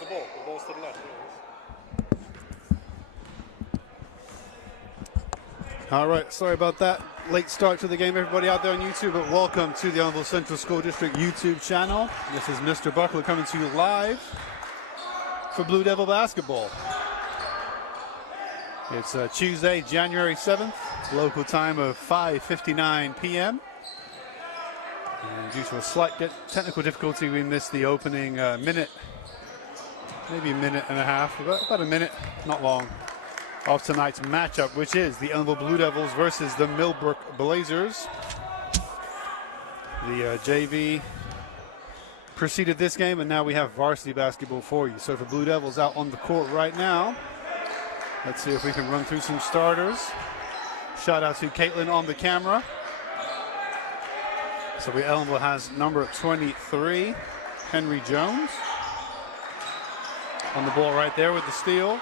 the ball. The ball's to the left. All right, sorry about that. Late start to the game, everybody out there on YouTube, but welcome to the Ellenville Central School District YouTube channel. This is Mr. Buckler coming to you live for Blue Devil basketball. It's Tuesday, January 7th, local time of 5:59 p.m. And due to a slight technical difficulty, we missed the opening minute, maybe a minute and a half, about a minute, not long, of tonight's matchup, which is the Ellenville Blue Devils versus the Millbrook Blazers. The JV preceded this game, and now we have varsity basketball for you. So for Blue Devils out on the court right now, let's see if we can run through some starters. Shout out to Caitlin on the camera. So Ellenville has number 23, Henry Jones, on the ball right there with the steal.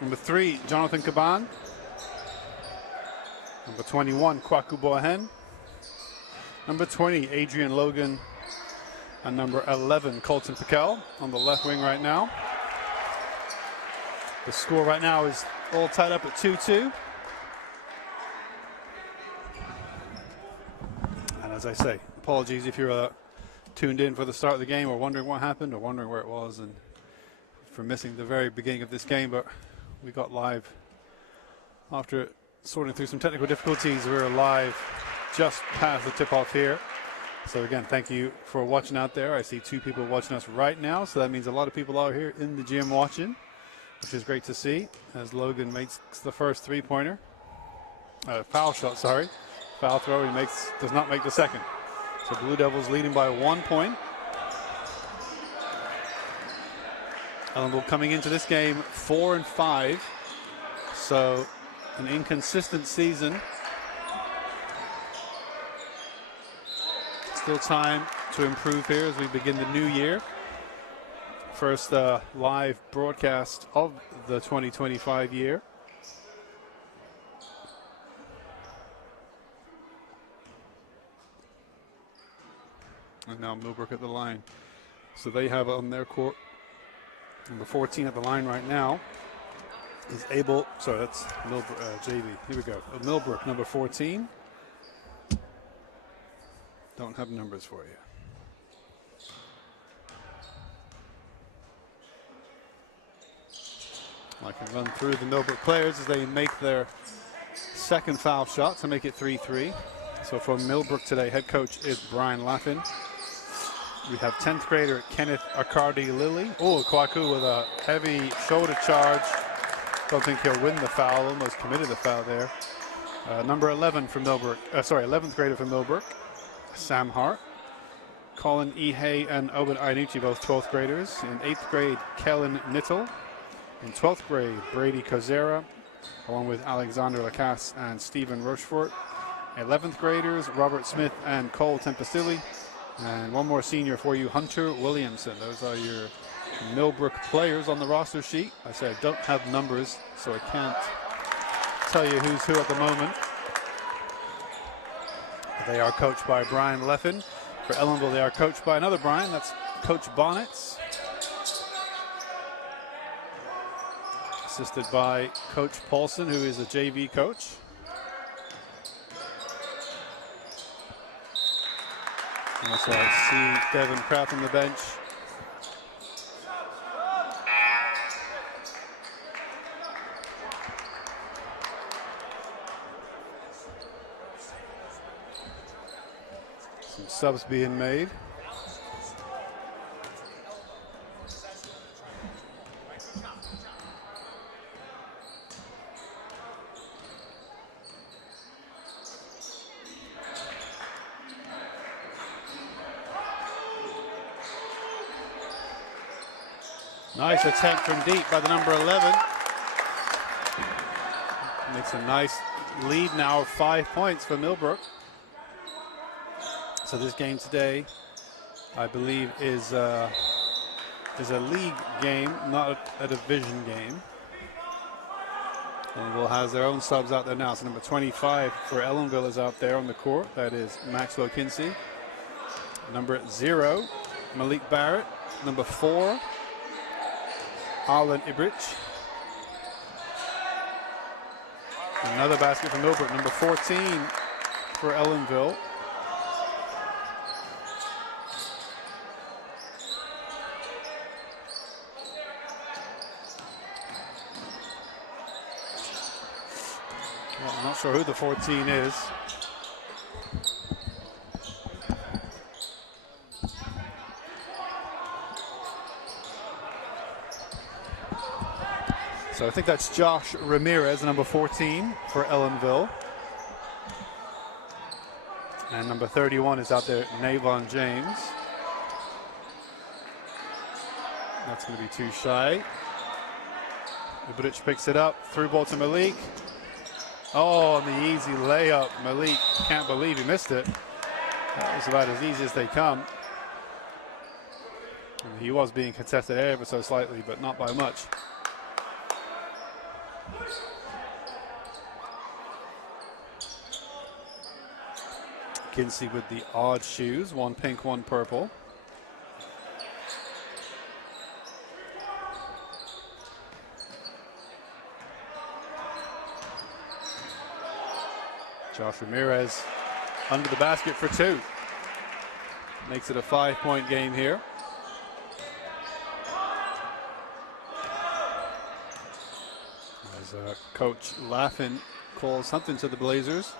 Number 3, Jonathan Caban. Number 21, Kwaku Boahen. Number 20, Adrian Logan. And number 11, Colton Piquel on the left wing right now. The score right now is all tied up at 2-2. And as I say, apologies if you're tuned in for the start of the game or wondering what happened or wondering where it was and for missing the very beginning of this game, but we got live after sorting through some technical difficulties. We're live just past the tip-off here. So again, thank you for watching out there. I see 2 people watching us right now, so that means a lot of people out here in the gym watching, which is great to see, as Logan makes the first three-pointer. Foul shot, sorry. Foul throw, he does not make the second. So Blue Devils leading by 1 point. Ellenville coming into this game 4-5, so an inconsistent season. Still time to improve here as we begin the new year. First live broadcast of the 2025 year. And now Millbrook at the line. So they have on their court number 14 at the line right now is able, sorry, that's Millbrook, JV. Here we go. Millbrook, number 14. Don't have numbers for you. I can run through the Millbrook players as they make their second foul shot to make it 3-3. So for Millbrook today, head coach is Brian Laffin. We have 10th grader Kenneth Accardi-Lilly. Oh, Kwaku with a heavy shoulder charge. Don't think he'll win the foul, almost committed the foul there. Number 11 from Millbrook, 11th grader from Millbrook, Sam Hart. Colin Ehay and Owen Iannucci, both 12th graders. In 8th grade, Kellen Nittel. In 12th grade, Brady Kozera, along with Alexander Lacasse and Stephen Rochefort. 11th graders, Robert Smith and Cole Tempestilli. And one more senior for you, Hunter Williamson. Those are your Millbrook players on the roster sheet. I say I don't have numbers, so I can't tell you who's who at the moment. They are coached by Brian Laffin. For Ellenville, they are coached by another Brian. That's Coach Bonnets. Assisted by Coach Paulson, who is a JV coach. Also, I see Devin Kraft on the bench. Some subs being made. Nice attempt from deep by the number 11. Makes a nice lead now of 5 points for Millbrook. So this game today, I believe, is a league game, not a division game. Ellenville has their own subs out there now. So number 25 for Ellenville is out there on the court. That is Maxwell Kinsey. Number 0, Malik Barrett. Number 4, Alan Ibrich. Another basket for Millbrook, number 14 for Ellenville. Well, I'm not sure who the 14 is. So I think that's Josh Ramirez, number 14 for Ellenville. And number 31 is out there, Navon James. That's going to be too shy. Ibrich picks it up, through ball to Malik. Oh, and the easy layup. Malik can't believe he missed it. That was about as easy as they come. And he was being contested ever so slightly, but not by much. Kinsey with the odd shoes, one pink, one purple. Josh Ramirez under the basket for two. Makes it a 5-point game here. As Coach Laffin calls something to the Blazers.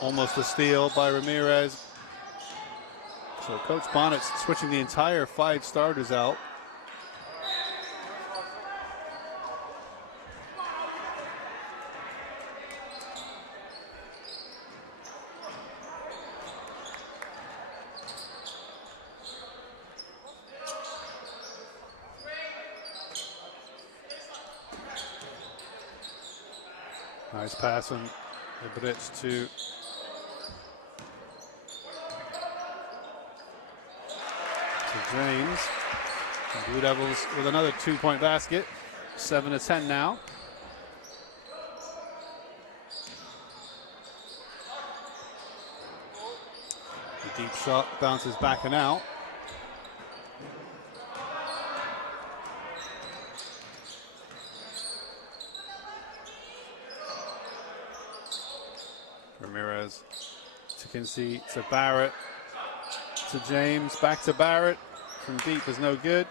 Almost a steal by Ramirez. So Coach Bonnet's switching the entire 5 starters out. Nice pass from Ibrich to James. And Blue Devils with another 2-point basket. 7-10 now. The deep shot bounces back and out. Ramirez to Kinsey to Barrett to James, back to Barrett. From deep is no good.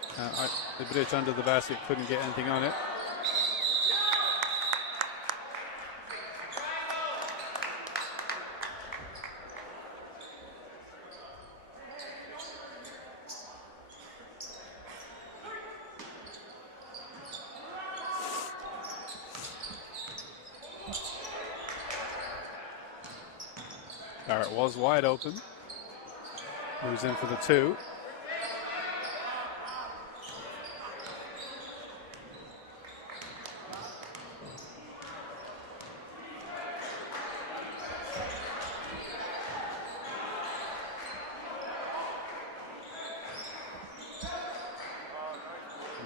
The British under the basket couldn't get anything on it. Barrett was wide open. Moves in for the 2.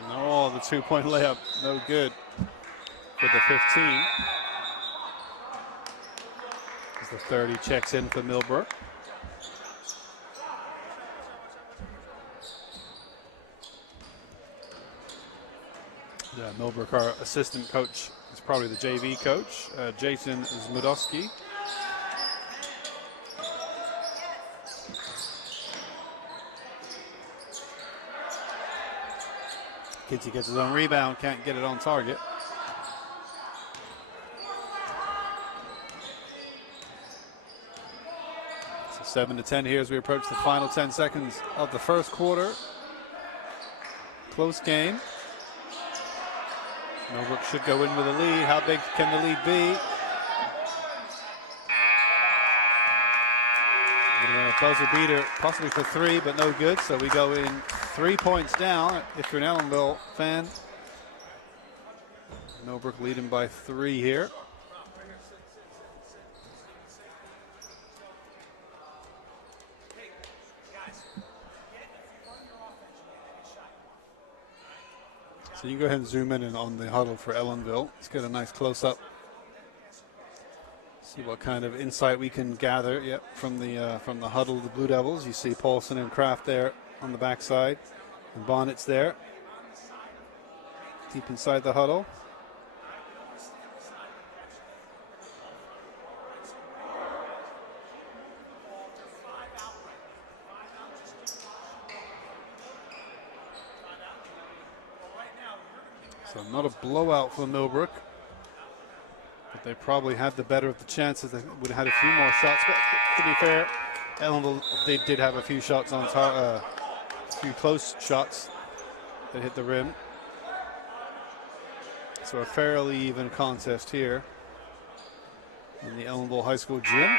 No, the 2-point layup, no good for the 15. As the 30 checks in for Millbrook. Yeah, Millbrook, our assistant coach, is probably the JV coach, Jason Zmudowski. Kinsey gets his own rebound, can't get it on target. So 7-10 here as we approach the final 10 seconds of the first quarter. Close game. Millbrook should go in with a lead. How big can the lead be? A buzzer beater, possibly for 3, but no good. So we go in 3 points down. If you're an Ellenville fan, Millbrook leading by 3 here. So you can go ahead and zoom in on the huddle for Ellenville. Let's get a nice close-up. See what kind of insight we can gather. Yep, from the huddle of the Blue Devils. You see Paulson and Kraft there on the backside. And Bonnet's there, deep inside the huddle. So not a blowout for Millbrook, but they probably had the better of the chances. They would have had a few more shots, but to be fair, Ellenville, they did have a few shots on a few close shots that hit the rim. So a fairly even contest here in the Ellenville High School gym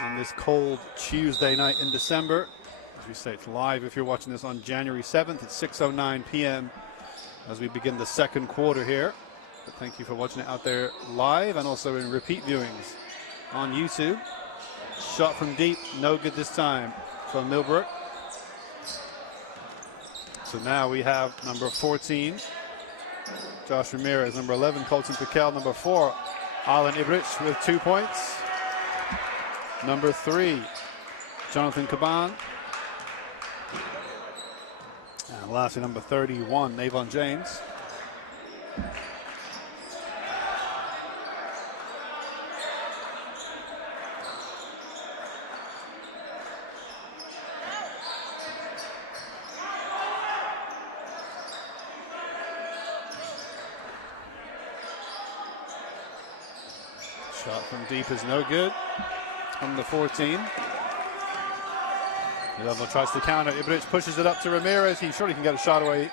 on this cold Tuesday night in December. As we say, it's live if you're watching this on January 7th at 6:09 p.m. as we begin the second quarter here. But thank you for watching it out there live and also in repeat viewings on YouTube. Shot from deep, no good this time from Millbrook. So now we have number 14, Josh Ramirez, number 11, Colton Piquel, number 4, Alan Ibrich with 2 points. Number 3, Jonathan Caban. And lastly, number 31, Navon James. Shot from deep is no good from the 14. Ellenville tries to counter. Ibrich pushes it up to Ramirez. He surely can get a shot away.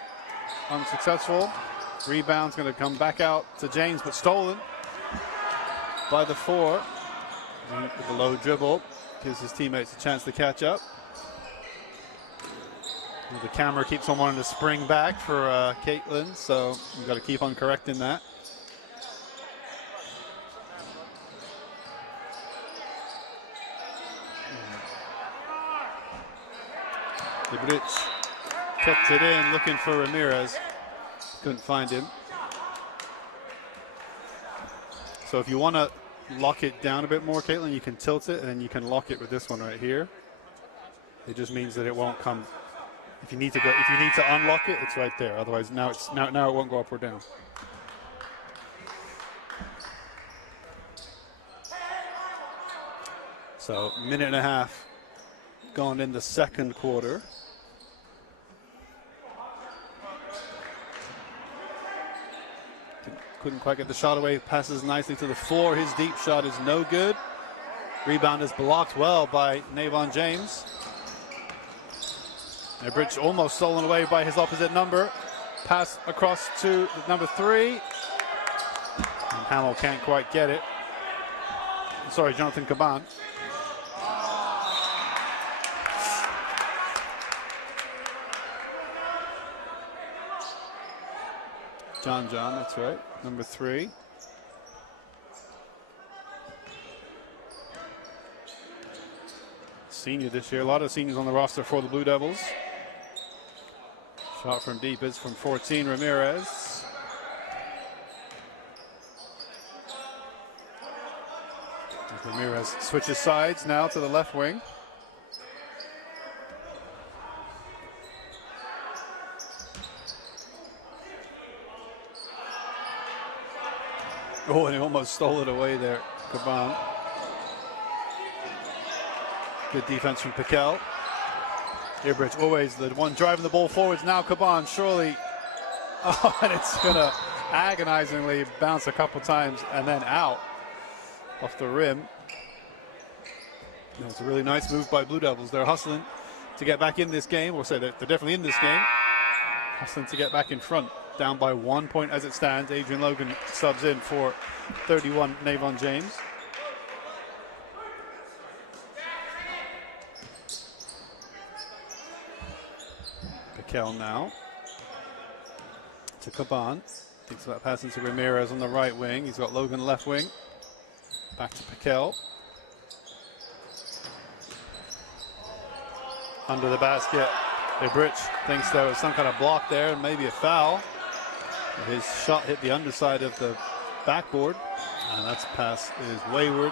Unsuccessful. Rebound's going to come back out to James, but stolen by the 4. With the low dribble, gives his teammates a chance to catch up. And the camera keeps on wanting to spring back for Caitlin, so we've got to keep on correcting that. Ibrich kept it in, looking for Ramirez. Couldn't find him. So if you want to lock it down a bit more, Caitlin, you can tilt it and then you can lock it with this one right here. It just means that it won't come. If you need to unlock it, it's right there. Otherwise, now it won't go up or down. So minute and a half going in the second quarter. Couldn't quite get the shot away. Passes nicely to the 4. His deep shot is no good. Rebound is blocked well by Navon James. Ibrich almost stolen away by his opposite number. Pass across to number 3. And Hamill can't quite get it. Sorry, Jonathan Caban. John, that's right. Number 3. Senior this year. A lot of seniors on the roster for the Blue Devils. Shot from deep is from 14, Ramirez. Ramirez switches sides now to the left wing. Oh, and he almost stole it away there, Caban. Good defense from Piquel. Ibrich always the one driving the ball forwards. Now Caban, surely. Oh, and it's going to agonizingly bounce a couple times and then out off the rim. It's a really nice move by Blue Devils. They're hustling to get back in this game. We'll say that they're definitely in this game. Hustling to get back in front. Down by 1 point as it stands. Adrian Logan subs in for 31, Navon James. Piquel now to Caban. Thinks about passing to Ramirez on the right wing. He's got Logan left wing. Back to Piquel. Under the basket. Ibrich thinks there was some kind of block there and maybe a foul. His shot hit the underside of the backboard, and that pass is wayward.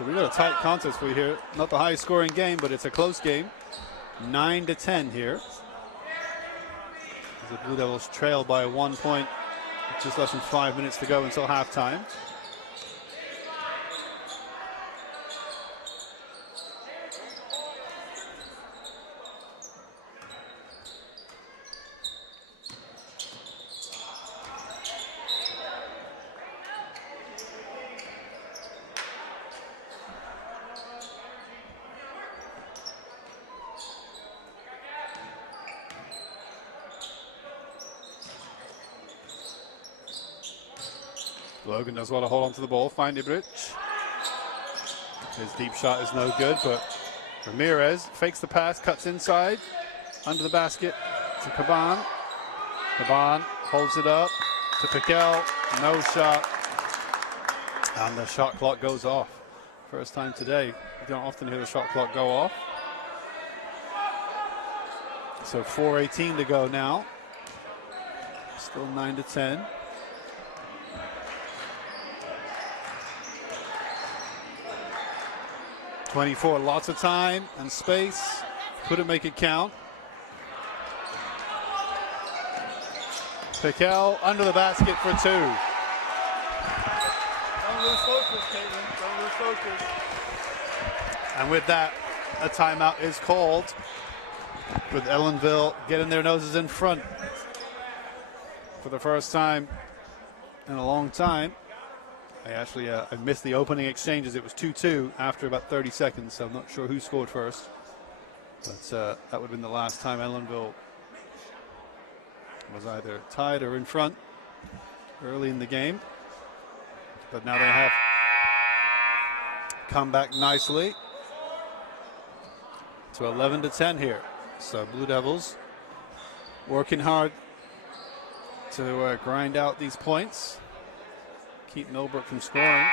So we got a tight contest for you here. Not the highest scoring game, but it's a close game. 9-10 here. The Blue Devils trail by 1 point. Just less than 5 minutes to go until halftime. Logan does well to hold on to the ball, find Ibrich. His deep shot is no good, but Ramirez fakes the pass, cuts inside, under the basket to Caban. Caban holds it up to Piquel, no shot, and the shot clock goes off. First time today, you don't often hear the shot clock go off. So 4:18 to go now, still 9-10. .24, lots of time and space. Couldn't make it count. Piquel under the basket for 2. Don't lose focus, Caitlin. Don't lose focus. And with that, a timeout is called, with Ellenville getting their noses in front for the first time in a long time. I missed the opening exchanges. It was 2-2 after about 30 seconds, so I'm not sure who scored first. But that would have been the last time Ellenville was either tied or in front early in the game. But now they have come back nicely to 11-10 here. So Blue Devils working hard to grind out these points. Keep Millbrook from scoring.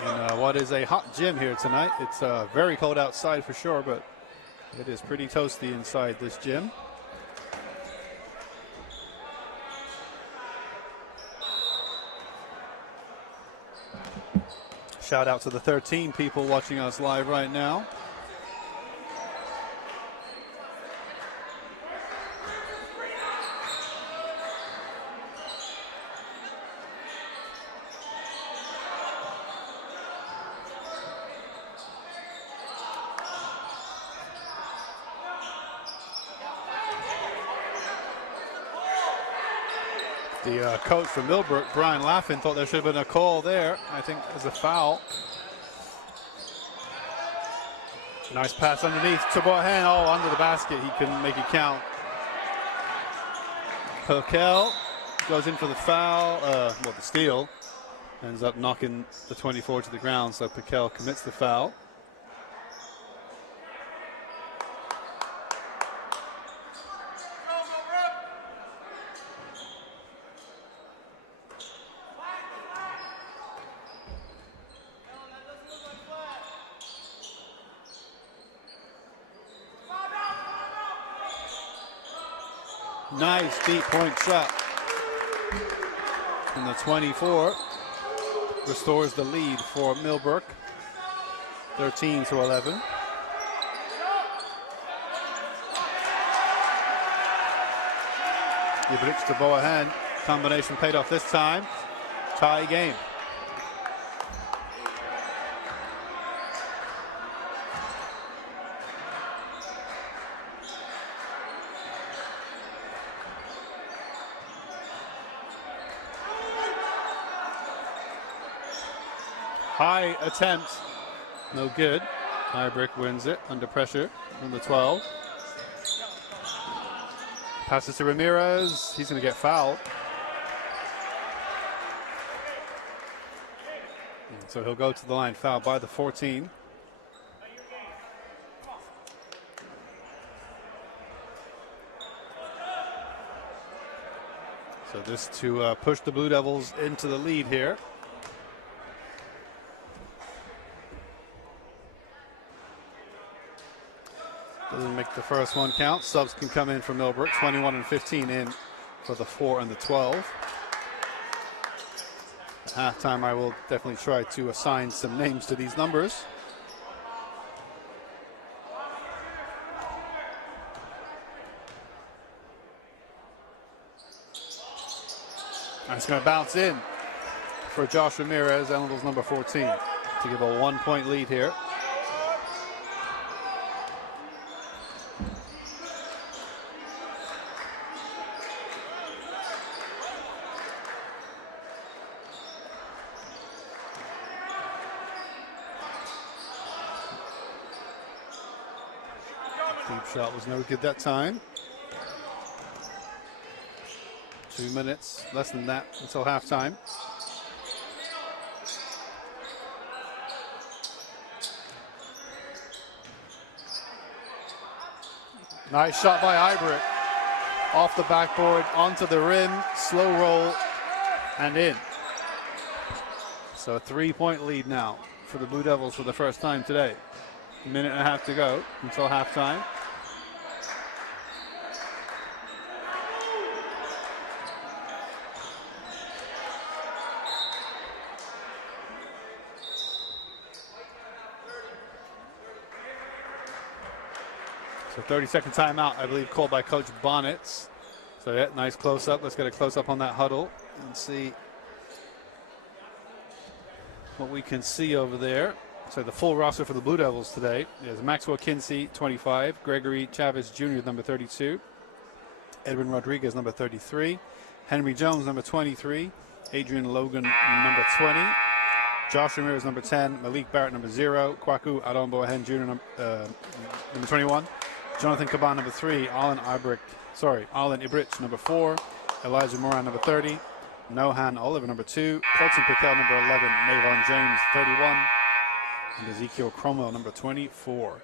In what is a hot gym here tonight. It's very cold outside for sure, but it is pretty toasty inside this gym. Shout out to the 13 people watching us live right now. The coach from Millbrook, Brian Laffin, thought there should have been a call there. I think as a foul. Nice pass underneath to Bohan. Oh, under the basket. He couldn't make it count. Piquel goes in for the foul. The steal. Ends up knocking the 24 to the ground. So Piquel commits the foul. Nice deep point shot. And the 24 restores the lead for Millbrook. 13-11. Ibrich to Bohan. Combination paid off this time. Tie game. High attempt, no good. Ibrich wins it under pressure on the 12. Passes to Ramirez. He's going to get fouled. So he'll go to the line, fouled by the 14. So this to push the Blue Devils into the lead here. Doesn't make the first one count. Subs can come in from Millbrook. 21 and 15 in for the 4 and the 12. halftime, I will definitely try to assign some names to these numbers. And it's going to bounce in for Josh Ramirez, Ellenville's number 14, to give a 1-point lead here. Deep shot was no good that time. 2 minutes, less than that until halftime. Nice shot by Ibert. Off the backboard, onto the rim, slow roll, and in. So a 3-point lead now for the Blue Devils for the first time today. A minute and a half to go until halftime. So 30-second timeout, I believe, called by Coach Bonnets. So yeah, nice close-up. Let's get a close-up on that huddle and see what we can see over there. So the full roster for the Blue Devils today is Maxwell Kinsey, 25, Gregory Chavez Jr., number 32, Edwin Rodriguez, number 33, Henry Jones, number 23, Adrian Logan, number 20, Josh Ramirez, number 10, Malik Barrett, number 0, Kwaku Adonboahen Jr., number 21, Jonathan Caban, number 3, Alan Ibrich, number 4, Elijah Moran, number 30, Nohan Oliver, number 2, Colton Piquel, number 11, Navon James, 31, and Ezekiel Cromwell, number 24.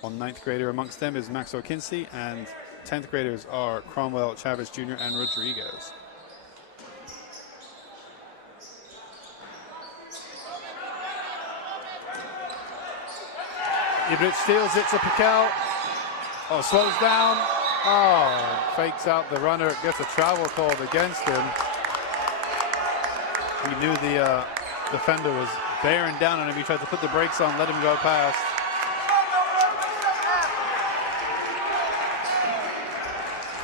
One 9th grader amongst them is Maxwell Kinsey, and 10th graders are Cromwell, Chavez Jr., and Rodriguez. Ibrich steals it to Piquel. Oh, slows down. Oh, fakes out the runner, gets a travel called against him. He knew the defender was bearing down on him. He tried to put the brakes on, let him go past.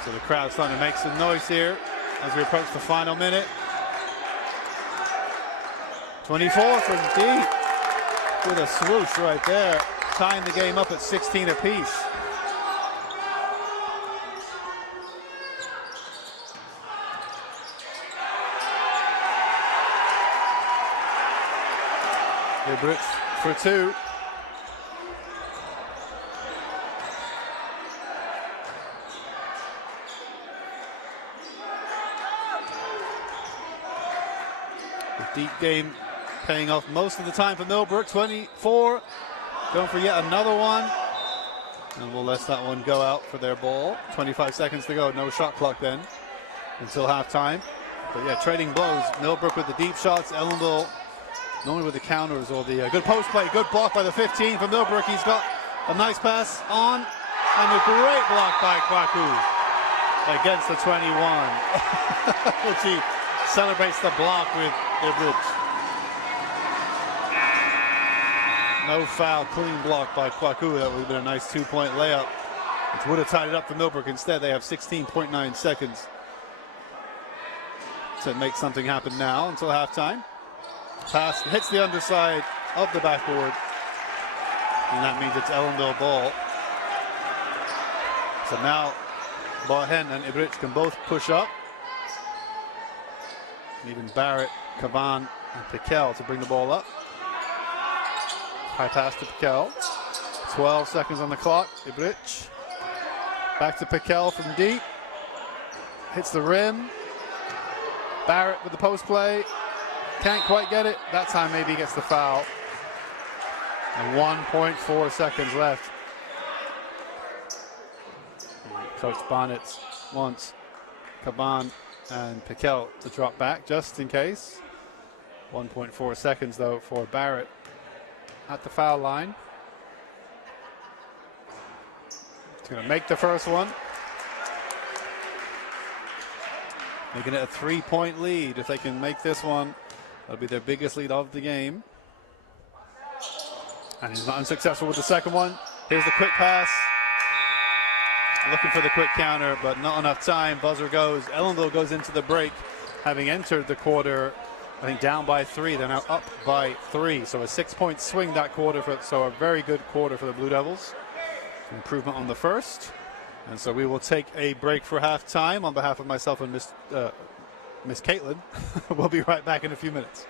So the crowd's starting to make some noise here as we approach the final minute. 24 from deep with a swoosh right there, tying the game up at 16 apiece. Ibrich for 2. The deep game paying off most of the time for Millbrook. 24, going for yet another one. And we'll let that one go out for their ball. 25 seconds to go, no shot clock then until halftime. But yeah, trading blows. Millbrook with the deep shots, Ellenville normally with the counters or the good post play, good block by the 15 from Millbrook. He's got a nice pass on, and a great block by Kwaku against the 21, which he celebrates the block with Ibrich. No foul, clean block by Kwaku. That would have been a nice 2-point layup, which would have tied it up for Millbrook. Instead, they have 16.9 seconds to make something happen now until halftime. Pass hits the underside of the backboard, and that means it's Ellenville ball. So now Boahen and Ibrich can both push up. Needing Barrett, Caban, and Piquel to bring the ball up. High pass to Piquel. 12 seconds on the clock. Ibrich back to Piquel from deep. Hits the rim. Barrett with the post play. Can't quite get it. That time maybe he gets the foul. And 1.4 seconds left. Coach Bonnets wants Caban and Piquel to drop back just in case. 1.4 seconds though for Barrett at the foul line. He's going to make the first one. Making it a 3-point lead if they can make this one That'll be their biggest lead of the game. And he's not unsuccessful with the second one. Here's the quick pass. Looking for the quick counter, but not enough time. Buzzer goes. Ellenville goes into the break, having entered the quarter, I think, down by 3. They're now up by 3. So a 6-point swing that quarter. So a very good quarter for the Blue Devils. Improvement on the first. And so we will take a break for halftime on behalf of myself and Miss Caitlin. We'll be right back in a few minutes.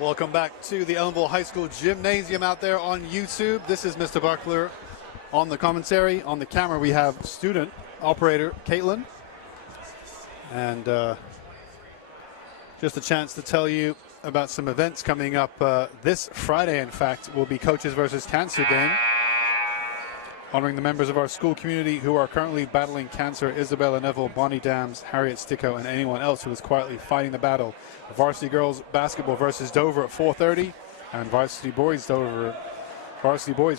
Welcome back to the Ellenville High School Gymnasium out there on YouTube. This is Mr. Buckler on the commentary. On the camera, we have student operator Caitlin. And just a chance to tell you about some events coming up this Friday. In fact, will be Coaches versus Cancer game, honoring the members of our school community who are currently battling cancer: Isabella Neville, Bonnie Dams, Harriet Sticko, and anyone else who is quietly fighting the battle. Varsity girls basketball versus Dover at 4:30, and varsity boys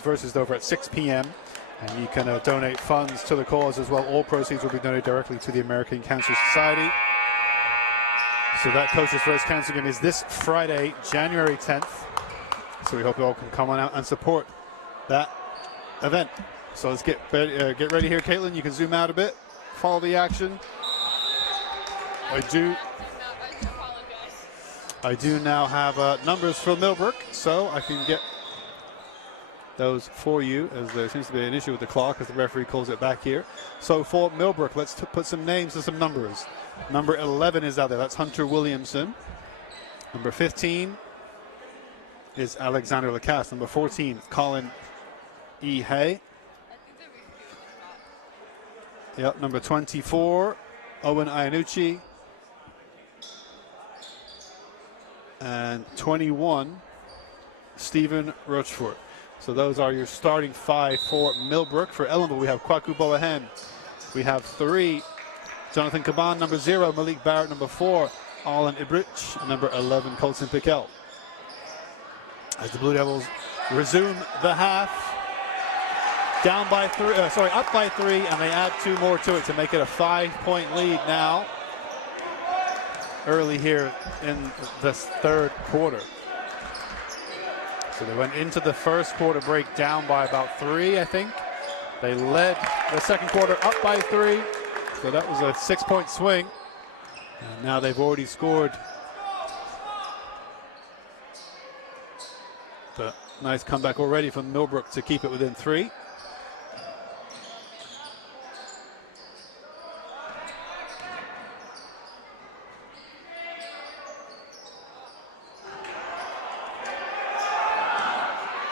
versus Dover at 6 p.m. And you can donate funds to the cause as well. All proceeds will be donated directly to the American Cancer Society. So that Coaches versus Cancer game is this Friday, January 10th. So we hope you all can come on out and support that event. So let's get ready here, Caitlin. You can zoom out a bit, follow the action. I do now have numbers for Millbrook, so I can get those for you, as there seems to be an issue with the clock as the referee calls it back here. So for Millbrook, let's put some names to some numbers. Number 11 is out there. That's Hunter Williamson. Number 15 is Alexander Lacasse. Number 14, Colin E. Hay. Yep, number 24, Owen Iannucci. And 21, Stephen Rochefort. So those are your starting five for Millbrook. For Ellenville, we have Kwaku Boahen. We have 3, Jonathan Caban. Number 0, Malik Barrett. Number 4, Alan Ibrich. And number 11, Colson Piquel. As the Blue Devils resume the half, up by 3, and they add 2 more to it to make it a 5-point lead now, early here in this third quarter. So they went into the first quarter break down by about 3, I think. They led the second quarter up by 3. So that was a 6-point swing. And now they've already scored. But nice comeback already from Millbrook to keep it within 3.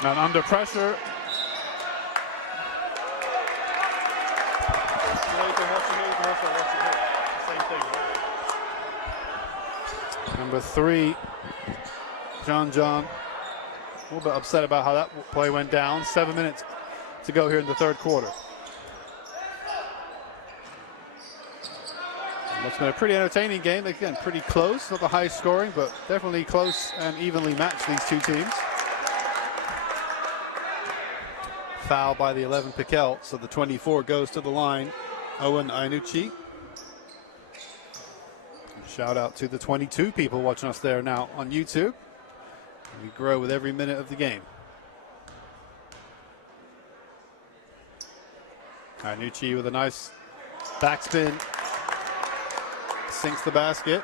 And under pressure. Number 3, John. A little bit upset about how that play went down. 7 minutes to go here in the third quarter. It's been a pretty entertaining game. Again, pretty close. Not the high scoring, but definitely close and evenly matched, these two teams. Foul by the 11, Piquel, so the 24 goes to the line. Owen Iannucci. Shout out to the 22 people watching us there now on YouTube. We grow with every minute of the game. Iannucci with a nice backspin. Sinks the basket.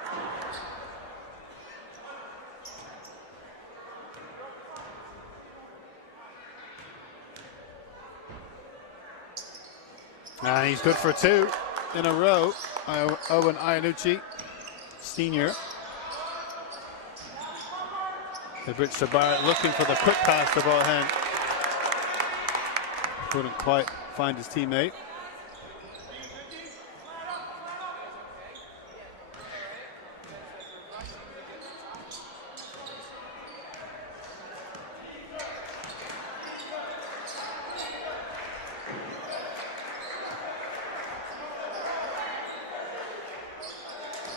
And he's good for 2 in a row. Owen Iannucci, senior. Ibrich to Barrett, looking for the quick pass to Boahen. Couldn't quite find his teammate.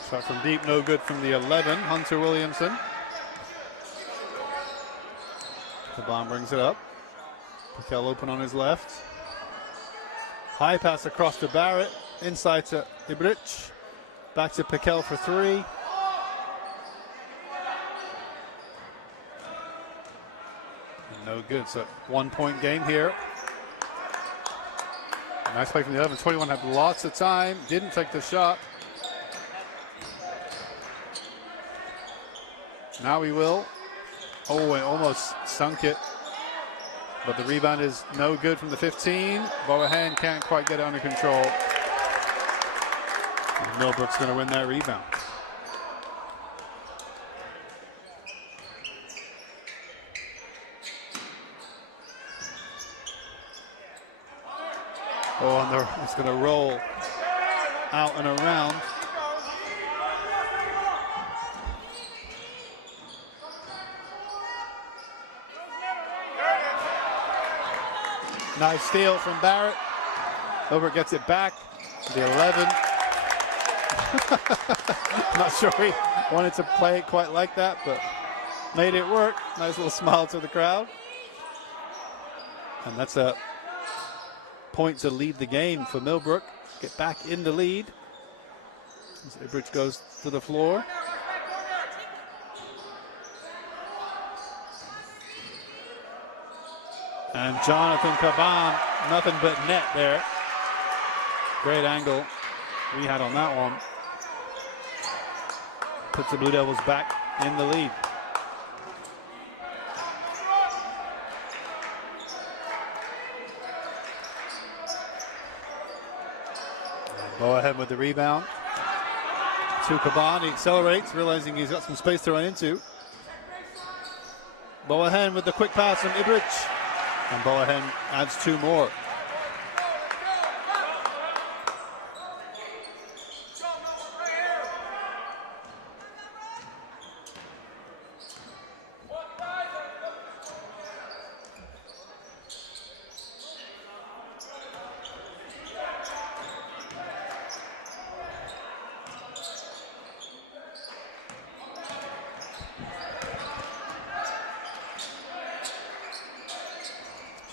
Shot from deep, no good from the 11, Hunter Williamson. The bomb brings it up. Piquel open on his left. High pass across to Barrett. Inside to Ibrich. Back to Piquel for 3. No good, so 1-point game here. Nice play from the 11. 21 had lots of time, didn't take the shot. Now he will. Oh, and almost sunk it. But the rebound is no good from the 15. Boahen can't quite get it under control. And Millbrook's going to win that rebound. Oh, and it's going to roll out and around. Nice steal from Barrett. Millbrook gets it back. The 11. Not sure he wanted to play it quite like that, but made it work. Nice little smile to the crowd. And that's a point to lead the game for Millbrook. Get back in the lead. As Ibridge goes to the floor. And Jonathan Caban, nothing but net there. Great angle we had on that one. Puts the Blue Devils back in the lead. Go ahead with the rebound. To Caban, he accelerates, realizing he's got some space to run into. Boahen with the quick pass from Ibridge. And Boahen adds 2 more.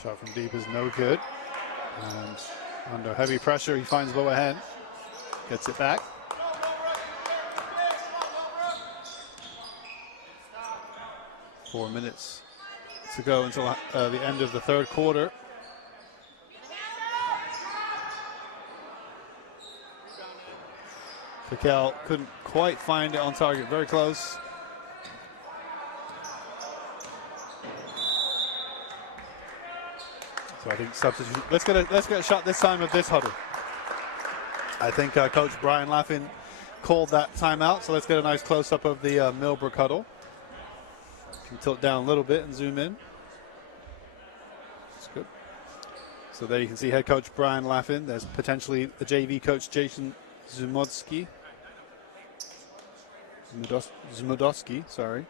Shot from deep is no good. And under heavy pressure, he finds Boahen. Gets it back. Four minutes to go until the end of the third quarter. Piquel couldn't quite find it on target. Very close. So I think substitution. Let's get a shot this time of this huddle. I think Coach Brian Laffin called that timeout. So let's get a nice close-up of the Millbrook huddle. Can tilt down a little bit and zoom in. That's good. So there you can see head coach Brian Laffin. There's potentially the JV coach Jason Zmudowski, sorry.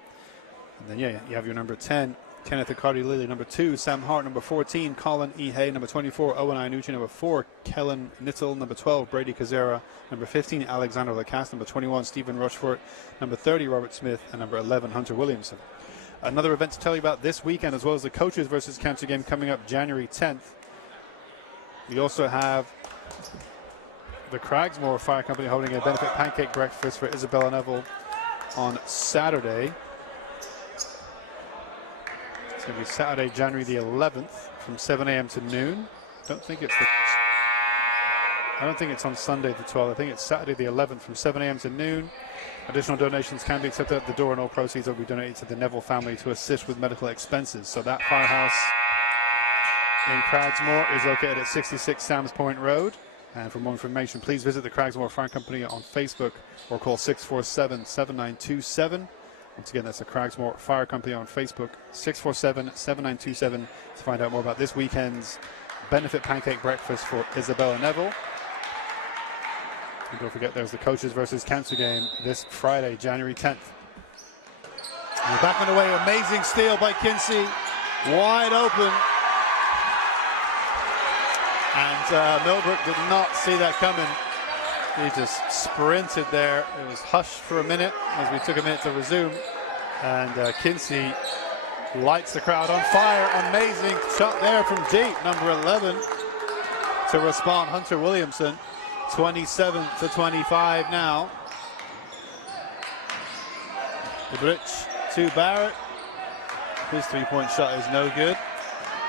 And then yeah, you have your number 10. Kenneth Accardi-Lilly, number 2, Sam Hart, number 14, Colin E. Hay, number 24, Owen Iannucci, number 4, Kellen Nittel, number 12, Brady Kazera, number 15, Alexander Lacasse, number 21, Stephen Rushford, number 30, Robert Smith, and number 11, Hunter Williamson. Another event to tell you about this weekend, as well as the coaches versus cancer game coming up January 10th. We also have the Cragsmore Fire Company holding a benefit pancake breakfast for Isabella Neville on Saturday. It's going to be Saturday, January the 11th from 7 a.m. to noon. I don't think it's on Sunday the 12th. I think it's Saturday the 11th from 7 a.m. to noon. Additional donations can be accepted at the door, and all proceeds will be donated to the Neville family to assist with medical expenses. So that firehouse in Cragsmore is located at 66 Sam's Point Road. And for more information, please visit the Cragsmore Fire Company on Facebook or call 647-7927. Once again, that's the Cragsmore Fire Company on Facebook, 647-7927, to find out more about this weekend's benefit pancake breakfast for Isabella Neville. And don't forget, there's the coaches versus cancer game this Friday, January 10th. And we're back on the way. Amazing steal by Kinsey. Wide open. And Millbrook did not see that coming. He just sprinted there. It was hushed for a minute as we took a minute to resume. And Kinsey lights the crowd on fire. Amazing shot there from deep, number 11. To respond, Hunter Williamson. 27-25 now. The Bridge to Barrett. His three-point shot is no good.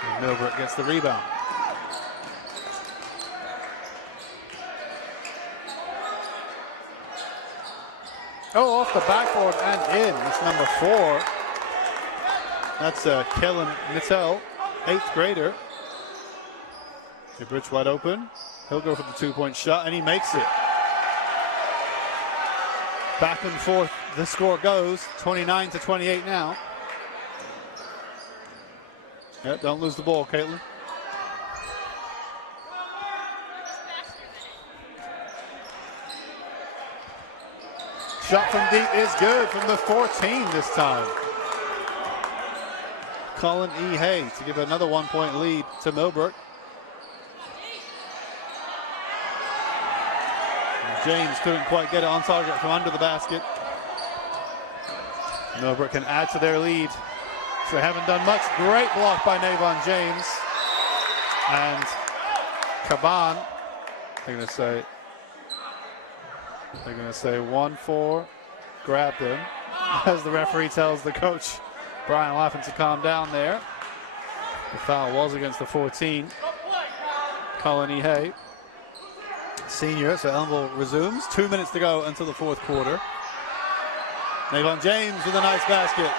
And Millbrook gets the rebound. Oh, off the backboard and in. That's number 4. That's Kellen Nittel, 8th grader. The Bridge wide open. He'll go for the 2-point shot, and he makes it. Back and forth the score goes, 29-28 now. Yep, don't lose the ball, Caitlin. Shot from deep is good from the 14 this time. Colin E. Hay to give another 1-point lead to Millbrook. James couldn't quite get it on target from under the basket. Millbrook can add to their lead. So they haven't done much. Great block by Navon James. And Caban, they're going to say 1-4, grabbed him. As the referee tells the coach, Brian Laffin, to calm down there. The foul was against the 14. Colin E. Hay, senior, so Ellenville resumes. 2 minutes to go until the fourth quarter. Navon James with a nice basket.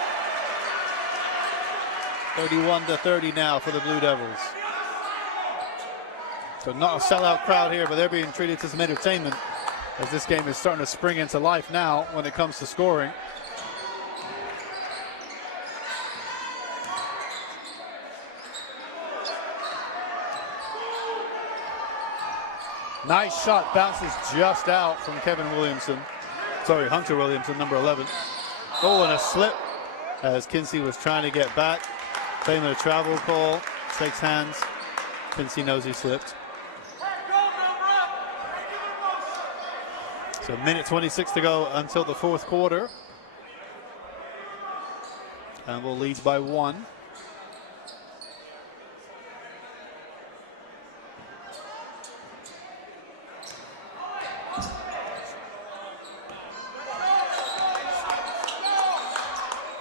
31-30 now for the Blue Devils. So not a sellout crowd here, but they're being treated to some entertainment as this game is starting to spring into life now when it comes to scoring. Nice shot, bounces just out from Hunter Williamson, number 11. Oh, and a slip as Kinsey was trying to get back. Playing a travel call, shakes hands. Kinsey knows he slipped. So minute 26 to go until the fourth quarter. And we'll lead by 1.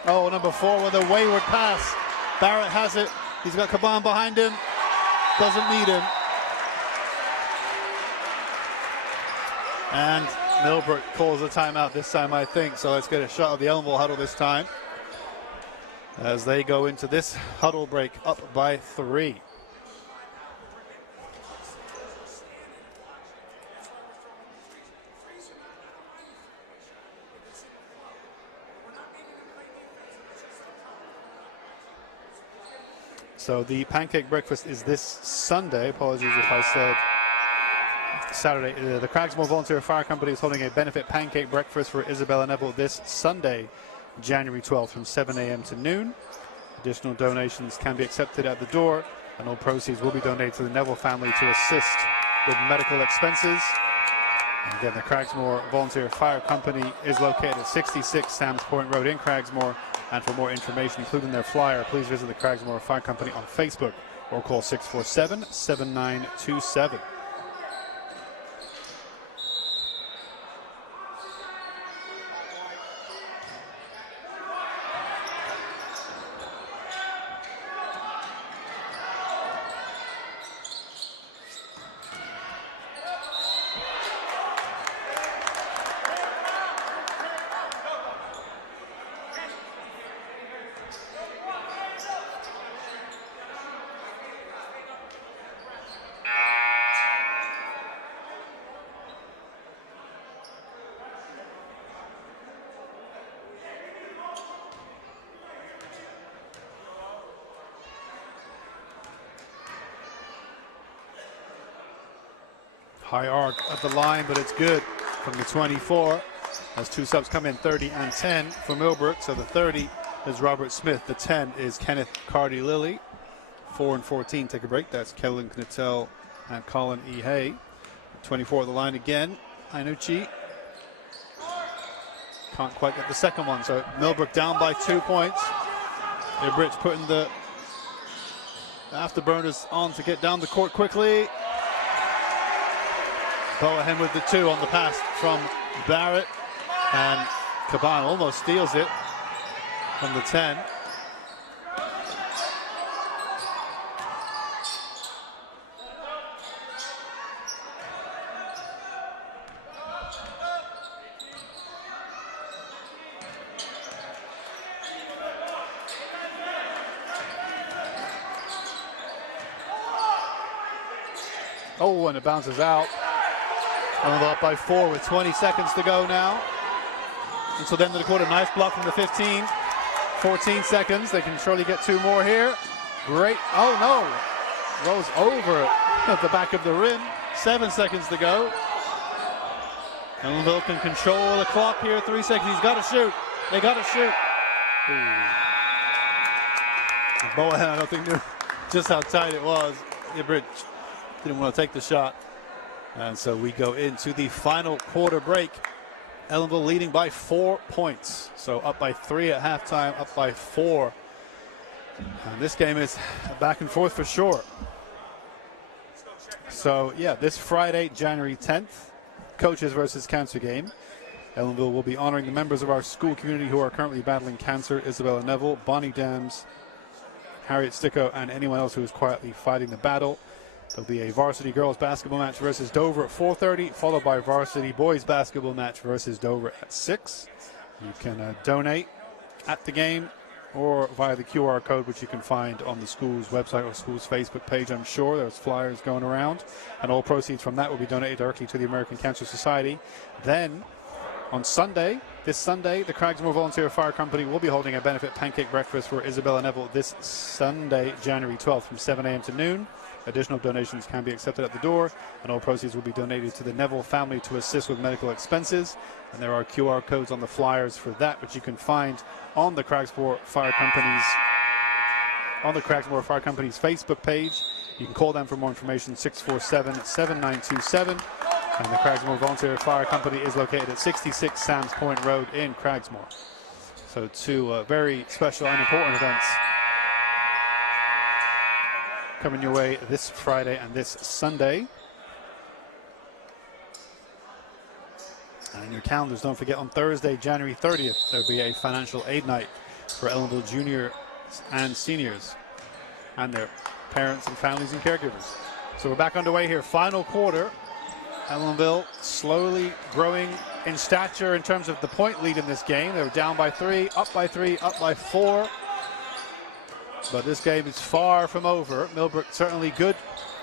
Oh, number 4 with a wayward pass. Barrett has it. He's got Caban behind him. Doesn't need him. And Millbrook calls a timeout this time, I think. So let's get a shot of the Ellenville huddle this time as they go into this huddle break up by 3. So the pancake breakfast is this Sunday. Apologies if I said Saturday. The Cragsmore Volunteer Fire Company is holding a benefit pancake breakfast for Isabella Neville this Sunday, January 12th from 7 a.m. to noon. Additional donations can be accepted at the door, and all proceeds will be donated to the Neville family to assist with medical expenses. And again, the Cragsmore Volunteer Fire Company is located at 66 Sam's Point Road in Cragsmore. And for more information, including their flyer, please visit the Cragsmore Fire Company on Facebook or call 647-7927. High arc at the line, but it's good from the 24. As 2 subs come in, 30 and 10 for Millbrook. So the 30 is Robert Smith. The 10 is Kenneth Cardi-Lilly. 4 and 14 take a break. That's Kellen Knittel and Colin E. Hay. 24 at the line again. Inucci can't quite get the second one. So Millbrook down by 2 points. Ibrich putting the afterburners on to get down the court quickly. Boahen with the 2 on the pass from Barrett, and Caban almost steals it from the 10. And it bounces out. And up by 4 with 20 seconds to go now. until the end of the quarter. Nice block from the 15. 14 seconds. They can surely get 2 more here. Great. Oh, no. Rolls over at the back of the rim. 7 seconds to go. Ellenville can control the clock here. 3 seconds. He's got to shoot. They got to shoot. Bowen, I don't think knew just how tight it was. Bridge didn't want to take the shot. And so we go into the final quarter break. Ellenville leading by 4 points. So up by 3 at halftime, up by 4. And this game is back and forth for sure. So yeah, this Friday, January 10th, coaches versus cancer game. Ellenville will be honoring the members of our school community who are currently battling cancer: Isabella Neville, Bonnie Dams, Harriet Sticko, and anyone else who is quietly fighting the battle. There'll be a varsity girls basketball match versus Dover at 4:30, followed by varsity boys basketball match versus Dover at 6. You can donate at the game or via the QR code, which you can find on the school's website or school's Facebook page. I'm sure there's flyers going around, and all proceeds from that will be donated directly to the American Cancer Society. Then on Sunday, this Sunday, the Cragsmore Volunteer Fire Company will be holding a benefit pancake breakfast for Isabella Neville this Sunday, January 12th from 7 a.m. to noon. Additional donations can be accepted at the door, and all proceeds will be donated to the Neville family to assist with medical expenses. And there are QR codes on the flyers for that, which you can find on the Cragsmore Fire Company's Facebook page. You can call them for more information, 647-7927. And the Cragsmore Volunteer Fire Company is located at 66 Sam's Point Road in Cragsmore. So 2 very special and important events coming your way this Friday and this Sunday. And in your calendars, don't forget on Thursday, January 30th, there'll be a financial aid night for Ellenville juniors and seniors and their parents and families and caregivers. So we're back underway here, final quarter. Ellenville slowly growing in stature in terms of the point lead in this game. They were down by 3, up by 3, up by 4. But this game is far from over. Millbrook certainly good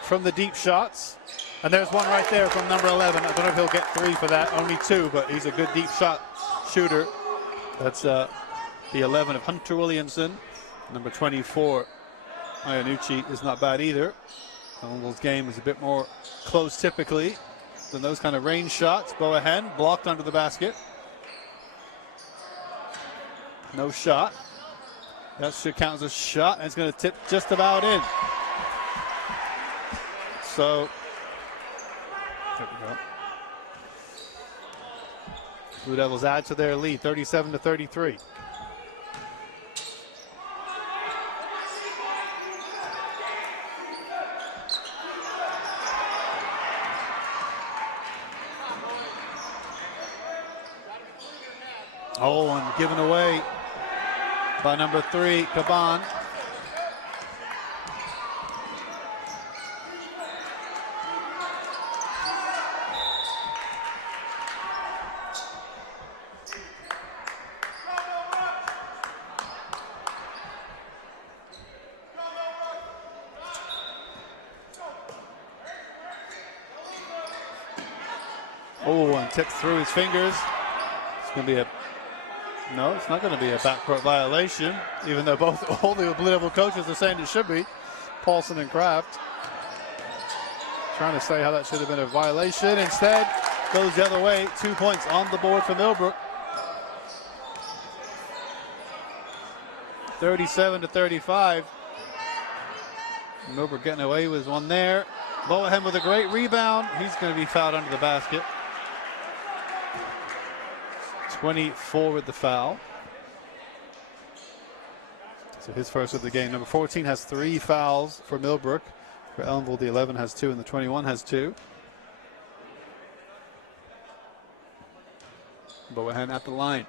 from the deep shots. And there's one right there from number 11. I don't know if he'll get 3 for that, only 2, but he's a good deep shot shooter. That's the 11 of Hunter Williamson. Number 24, Iannucci, is not bad either. Ellenville's game is a bit more close typically than those kind of range shots. Boahen blocked under the basket. No shot. That should count as a shot, and it's going to tip just about in. So, there we go. Blue Devils add to their lead, 37-33. Oh, and given away by number 3, Caban. Oh, and tipped through his fingers. It's going to be a No, it's not going to be a backcourt violation, even though all the Blue Devil coaches are saying it should be. Paulson and Kraft trying to say how that should have been a violation. Instead, goes the other way. 2 points on the board for Millbrook. 37-35. Millbrook getting away with one there. Boahen with a great rebound. He's going to be fouled under the basket. 24 with the foul. So his first of the game. Number 14 has 3 fouls for Millbrook. For Ellenville, the 11 has 2 and the 21 has 2. Boahen at the line.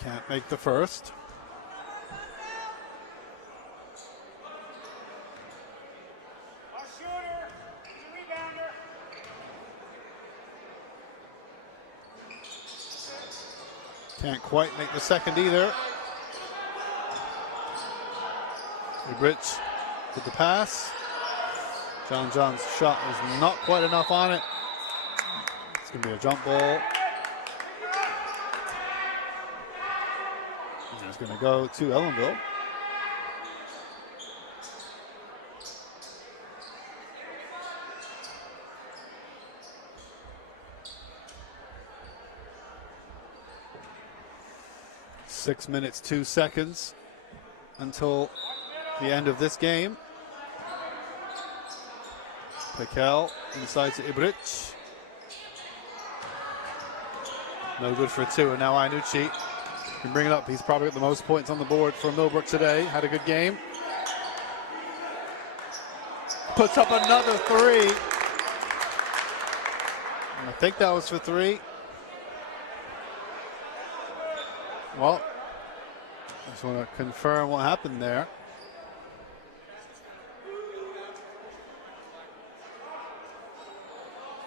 Can't make the first. Can't quite make the second either. Rich with the pass. John's shot is not quite enough on it. It's going to be a jump ball. And it's going to go to Ellenville. Six minutes, 2 seconds until the end of this game. Pekel inside to Ibric. No good for two, and now Iannucci can bring it up. He's probably got the most points on the board for Millbrook today. Had a good game. Puts up another three. And I think that was for three. Well, I just want to confirm what happened there.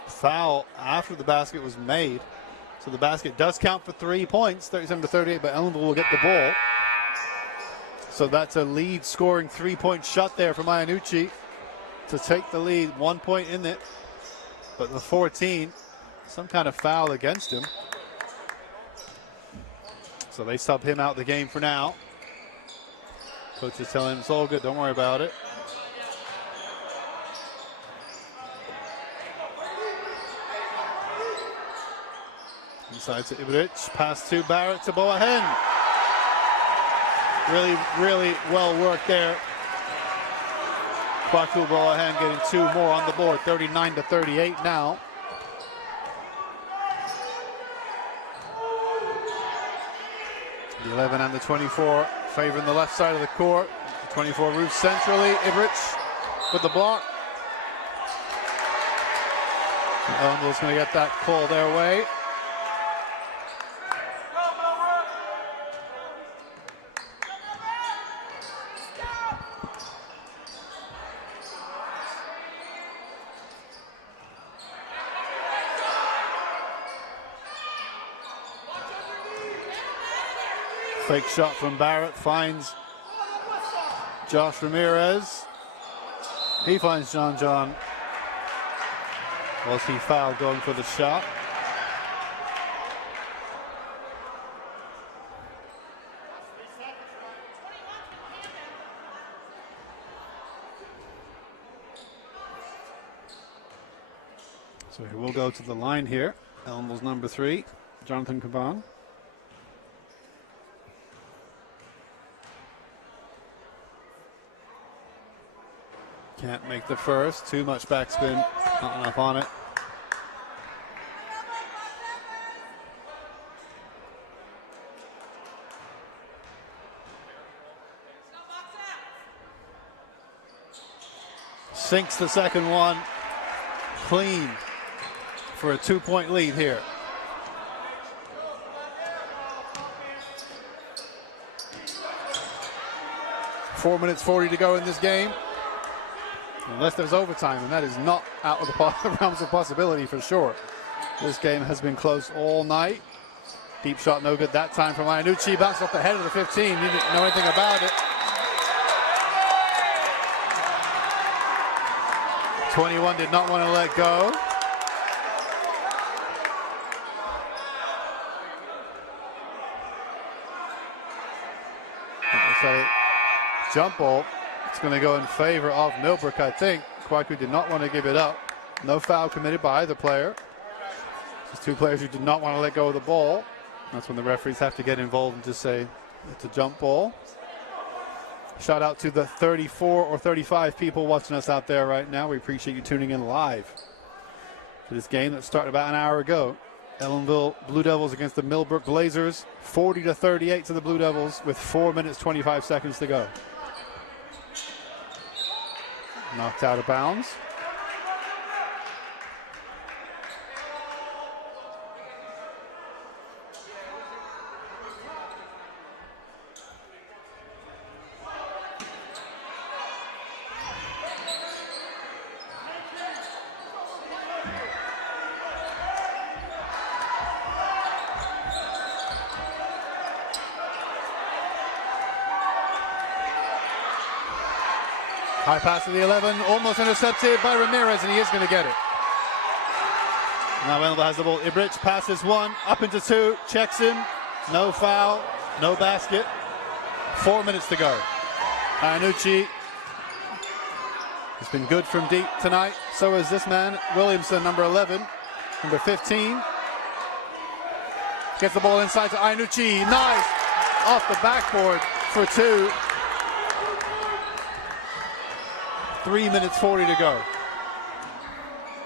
Foul after the basket was made. So the basket does count for 3 points, 37-38, but Ellenville will get the ball. So that's a lead scoring 3-point shot there from Iannucci to take the lead, 1 point in it. But the 14, some kind of foul against him. So they sub him out the game for now. Coach is telling him it's all good, don't worry about it. Inside to Ibric, pass to Barrett to Boahen. Really well worked there. Kwaku Boahen getting two more on the board, 39-38 now. The 11 and the 24 favoring the left side of the court. The 24 moves centrally. Ibric with the block. Ellenville's going to get that call their way. Fake shot from Barrett, finds Josh Ramirez. He finds John. Was he fouled going for the shot? So he will go to the line here. Ellenville's number 3, Jonathan Caban. Can't make the first, too much backspin, not enough on it. Sinks the second one, clean for a 2-point lead here. Four minutes 40 to go in this game. Unless there's overtime, and that is not out of the realms of possibility for sure. This game has been close all night. Deep shot no good that time from Iannucci. Bounced off the head of the 15. He didn't know anything about it. 21 did not want to let go. So jump ball. It's going to go in favor of Millbrook, I think. Kwaku did not want to give it up. No foul committed by either player. Just two players who did not want to let go of the ball. That's when the referees have to get involved and just say it's a jump ball. Shout out to the 34 or 35 people watching us out there right now. We appreciate you tuning in live to this game that started about an hour ago. Ellenville Blue Devils against the Millbrook Blazers. 40-38 to the Blue Devils with 4 minutes 25 seconds to go. Knocked out of bounds. High pass to the 11, almost intercepted by Ramirez, and he is going to get it. Now Ellenville has the ball. Ibrich passes one, up into two, checks him. No foul, no basket. 4 minutes to go. Iannucci has been good from deep tonight. So is this man, Williamson, number 11. Number 15. Gets the ball inside to Iannucci. Nice! Off the backboard for two. 3 minutes 40 to go.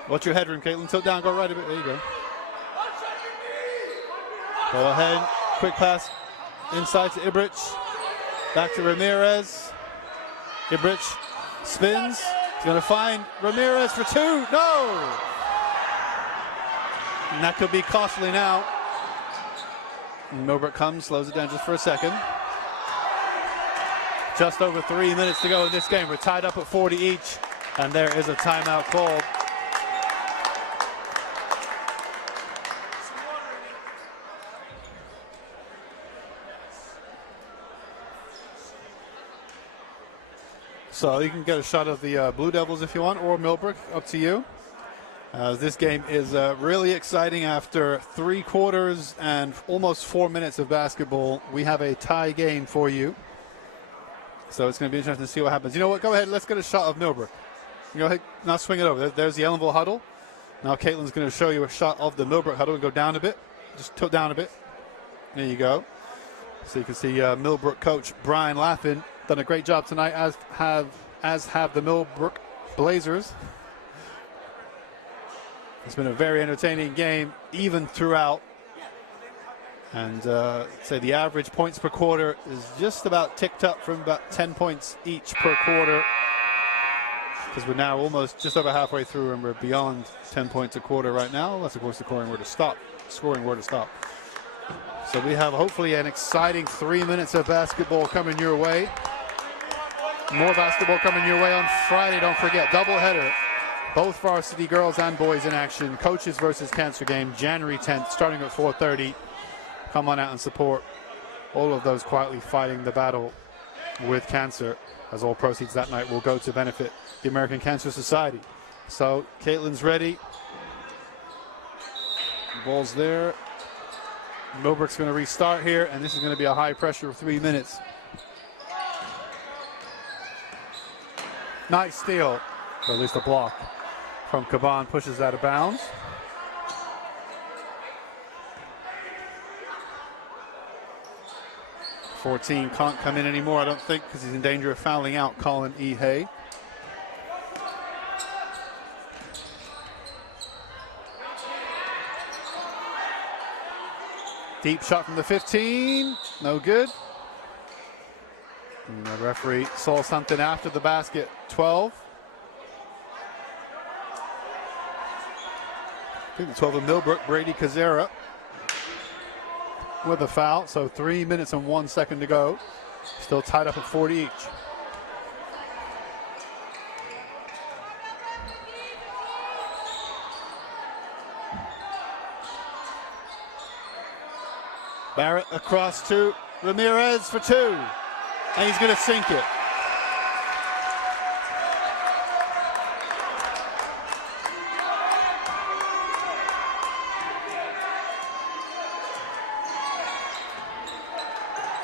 What's your headroom, Caitlin? Tilt down, go right a bit. There you go. Go ahead. Quick pass inside to Ibrich. Back to Ramirez. Ibrich spins. He's going to find Ramirez for two. No! And that could be costly now. Millbrook comes, slows it down just for a second. Just over 3 minutes to go in this game. We're tied up at 40 each, and there is a timeout called. So you can get a shot of the Blue Devils if you want, or Millbrook, up to you. This game is really exciting. After 3 quarters and almost 4 minutes of basketball, we have a tie game for you. So it's going to be interesting to see what happens. You know what? Go ahead. Let's get a shot of Millbrook. Go ahead. Now swing it over. There's the Ellenville huddle. Now Caitlin's going to show you a shot of the Millbrook huddle. Go down a bit. Just tilt down a bit. There you go. So you can see Millbrook coach Brian Laffin done a great job tonight, as have the Millbrook Blazers. It's been a very entertaining game, even throughout. And say the average points per quarter is just about ticked up from about 10 points each per quarter, because we're now almost just over halfway through, and we're beyond 10 points a quarter right now, unless of course the scoring were to stop. So we have hopefully an exciting 3 minutes of basketball coming your way. More basketball coming your way on Friday. Don't forget, doubleheader. Both varsity girls and boys in action. Coaches versus Cancer game, January 10th, starting at 4:30. Come on out and support all of those quietly fighting the battle with cancer, as all proceeds that night will go to benefit the American Cancer Society. So Caitlin's ready. Ball's there. Millbrook's going to restart here, and this is going to be a high pressure of 3 minutes. Nice steal, or at least a block from Caban, pushes out of bounds. .14 can't come in anymore, I don't think, because he's in danger of fouling out Colin E. Hay. Deep shot from the 15, no good. And the referee saw something after the basket. 12. I think the 12 of Millbrook, Brady Kazera, with a foul. So 3 minutes and 1 second to go. Still tied up at 40 each. Barrett across to Ramirez for two. And he's going to sink it.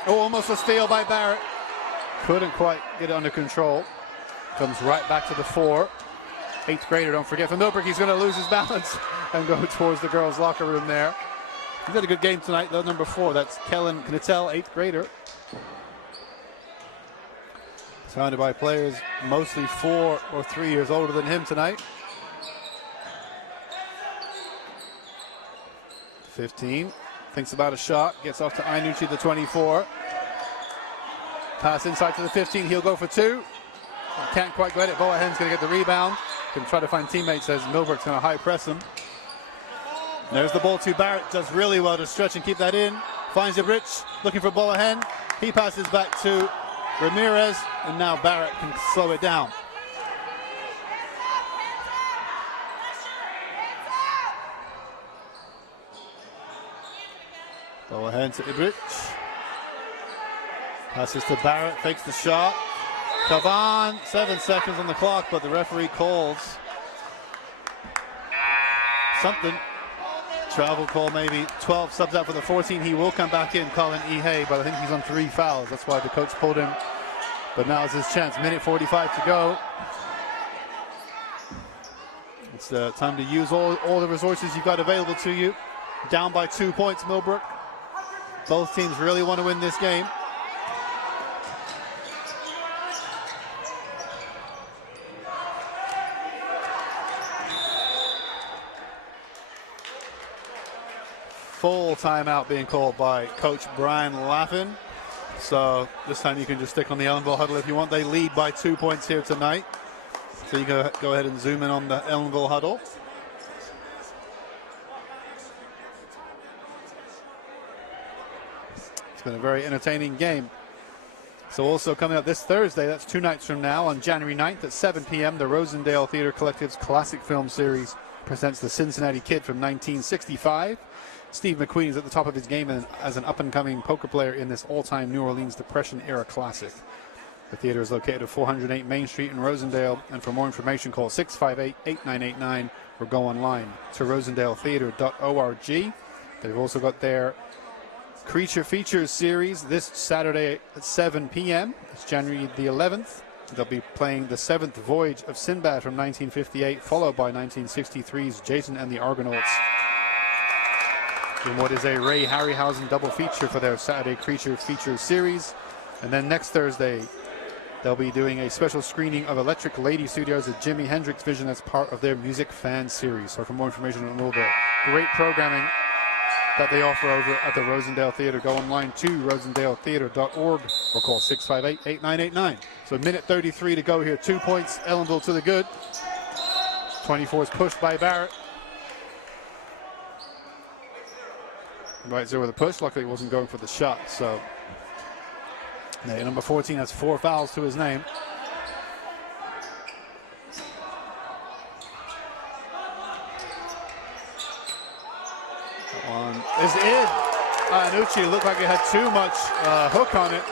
Oh, almost a steal by Barrett. Couldn't quite get it under control. Comes right back to the 4. 8th grader, don't forget. For Millbrook, he's going to lose his balance and go towards the girls' locker room there. He's had a good game tonight, though, number 4. That's Kellen Knittel, 8th grader. Surrounded by players mostly 4 or 3 years older than him tonight. 15, thinks about a shot, gets off to Iannucci, the 24. Pass inside to the 15, he'll go for two. Can't quite get it, Boahen's going to get the rebound. Can try to find teammates as Millbrook's going to high press him. There's the ball to Barrett, does really well to stretch and keep that in. Finds Ibrich, looking for Boahen. He passes back to Ramirez, and now Barrett can slow it down. Boahen to Ibrich. Passes to Barrett, fakes the shot. Caban, 7 seconds on the clock, but the referee calls something. Travel call maybe. 12 subs out for the 14. He will come back in, Colin Ehay, but I think he's on 3 fouls. That's why the coach pulled him. But now is his chance. Minute 45 to go. It's time to use all the resources you've got available to you. Down by 2 points, Millbrook. Both teams really want to win this game. Full timeout being called by Coach Brian Laffin. So this time you can just stick on the Ellenville huddle if you want. They lead by 2 points here tonight. So you go ahead and zoom in on the Ellenville huddle. It's been a very entertaining game. So also coming up this Thursday, that's 2 nights from now, on January 9th at 7 p.m., the Rosendale Theater Collective's classic film series presents The Cincinnati Kid from 1965. Steve McQueen is at the top of his game as an up-and-coming poker player in this all-time New Orleans Depression-era classic. The theater is located at 408 Main Street in Rosendale, and for more information, call 658-8989 or go online to rosendaletheater.org. They've also got their Creature Features series this Saturday at 7 p.m. It's January the 11th. They'll be playing The Seventh Voyage of Sinbad from 1958, followed by 1963's Jason and the Argonauts, in what is a Ray Harryhausen double feature for their Saturday Creature Features series. And then next Thursday, they'll be doing a special screening of Electric Lady Studios' at Jimi Hendrix Vision as part of their Music Fan series. So for more information on all the great programming that they offer over at the Rosendale Theater, go online to rosendaletheater.org or call 658-8989. So minute 33 to go here. 2 points, Ellenville to the good. 24 is pushed by Barrett. Right there with a push. Luckily he wasn't going for the shot. So number 14 has 4 fouls to his name. That one is in. Iannucci looked like it had too much hook on it,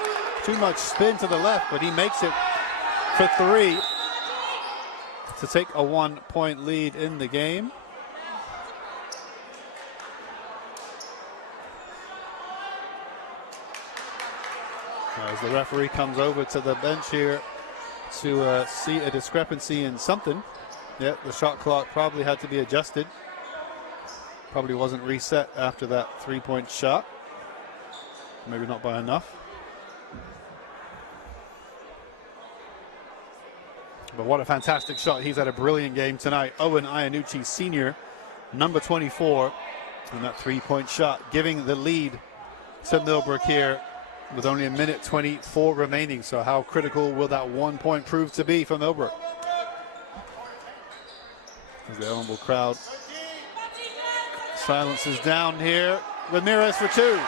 too much spin to the left, but he makes it for 3 to take a 1-point lead in the game. As the referee comes over to the bench here to see a discrepancy in something. Yeah, the shot clock probably had to be adjusted. Probably wasn't reset after that 3-point shot. Maybe not by enough. But what a fantastic shot. He's had a brilliant game tonight. Owen Iannucci, senior, number 24, and that 3-point shot, giving the lead to Millbrook here with only a minute 24 remaining. So how critical will that 1 point prove to be for Millbrook? As the Ellenville crowd silences down here. Ramirez for 2.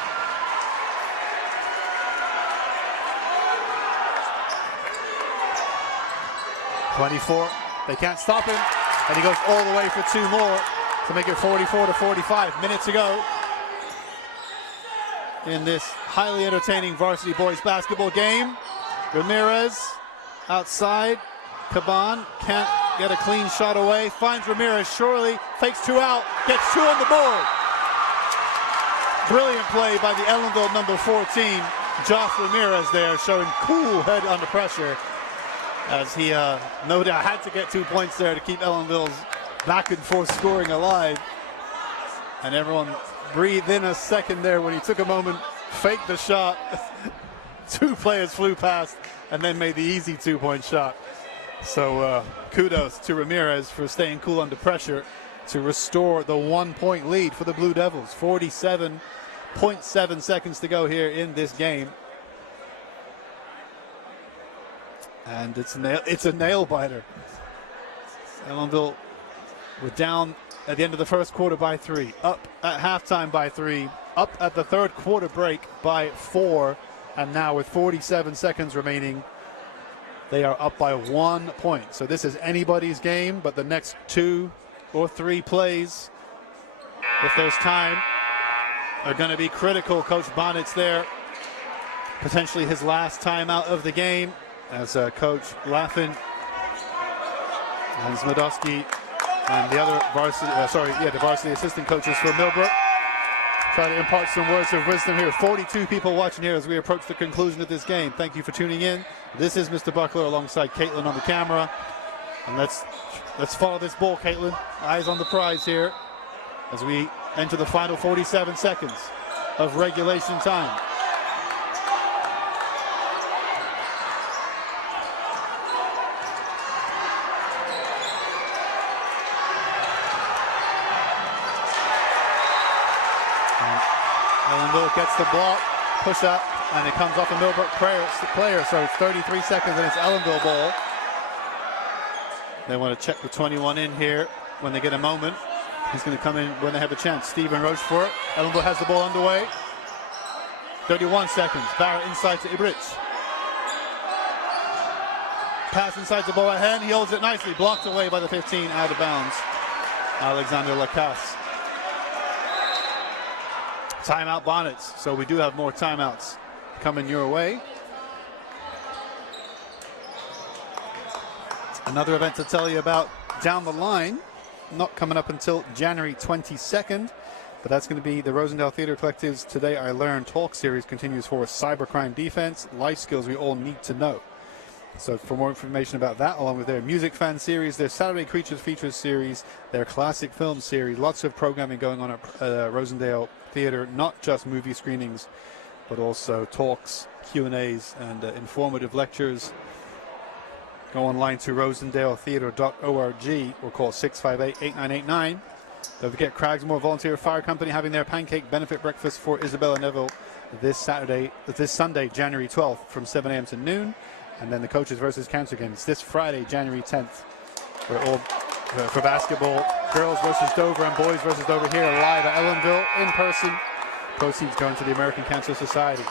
.24. They can't stop him, and he goes all the way for 2 more to make it 44-45. Minutes to go in this highly entertaining varsity boys basketball game. Ramirez outside. Caban can't get a clean shot away. Finds Ramirez, surely fakes 2 out, gets 2 on the board. Brilliant play by the Ellenville number 14, Josh Ramirez there, showing cool head under pressure, as he no doubt had to get 2 points there to keep Ellenville's back and forth scoring alive. And everyone breathed in a second there when he took a moment, faked the shot. 2 players flew past and then made the easy 2-point shot. So kudos to Ramirez for staying cool under pressure to restore the 1-point lead for the Blue Devils. 47.7 seconds to go here in this game. And it's a nail biter. Ellenville were down at the end of the first quarter by 3, up at halftime by 3, up at the third quarter break by 4, and now with 47 seconds remaining, they are up by 1 point. So this is anybody's game, but the next 2 or 3 plays, if there's time, are going to be critical. Coach Bonnet's there, potentially his last time out of the game. as Coach Laffin and Zmedowski and the other varsity, the varsity assistant coaches for Millbrook try to impart some words of wisdom here. 42 people watching here as we approach the conclusion of this game. Thank you for tuning in. This is Mr. Buckler alongside Caitlin on the camera. And let's follow this ball, Caitlin. Eyes on the prize here as we enter the final 47 seconds of regulation time. Ellenville gets the block, push up, and it comes off a Millbrook player, so it's 33 seconds and it's Ellenville ball. They want to check the 21 in here when they get a moment. He's going to come in when they have a chance. Stephen Rochefort. Ellenville has the ball underway. 31 seconds. Barrett inside to Ibrich. Pass inside the ball at hand. He holds it nicely. Blocked away by the 15, out of bounds. Alexander Lacasse. Timeout Bonnets. So we do have more timeouts coming your way. Another event to tell you about down the line, not coming up until January 22nd, but that's going to be the Rosendale Theatre Collective's Today I Learned talk series continues for cybercrime defense, life skills we all need to know. So for more information about that, along with their music fan series, their Saturday Creatures Features series, their classic film series, lots of programming going on at Rosendale Theatre, not just movie screenings, but also talks, Q&As, and informative lectures. Go online to rosendaletheatre.org or call 658-8989. Don't forget Cragsmore Volunteer Fire Company having their pancake benefit breakfast for Isabella Neville this Sunday, January 12th from 7 a.m. to noon. And then the Coaches versus Cancer games this Friday, January 10th. We're all for basketball, girls versus Dover and boys versus Dover here live at Ellenville in person. Proceeds going to the American Cancer Society.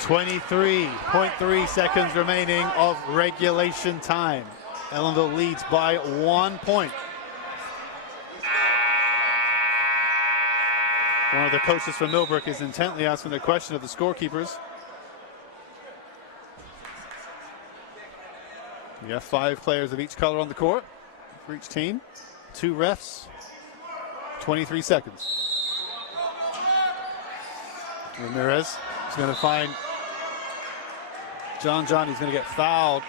23.3 seconds remaining of regulation time. Ellenville leads by 1 point. One of the coaches from Millbrook is intently asking the question of the scorekeepers. We have 5 players of each color on the court for each team. 2 refs. 23 seconds. Ramirez is going to find John. He's going to get fouled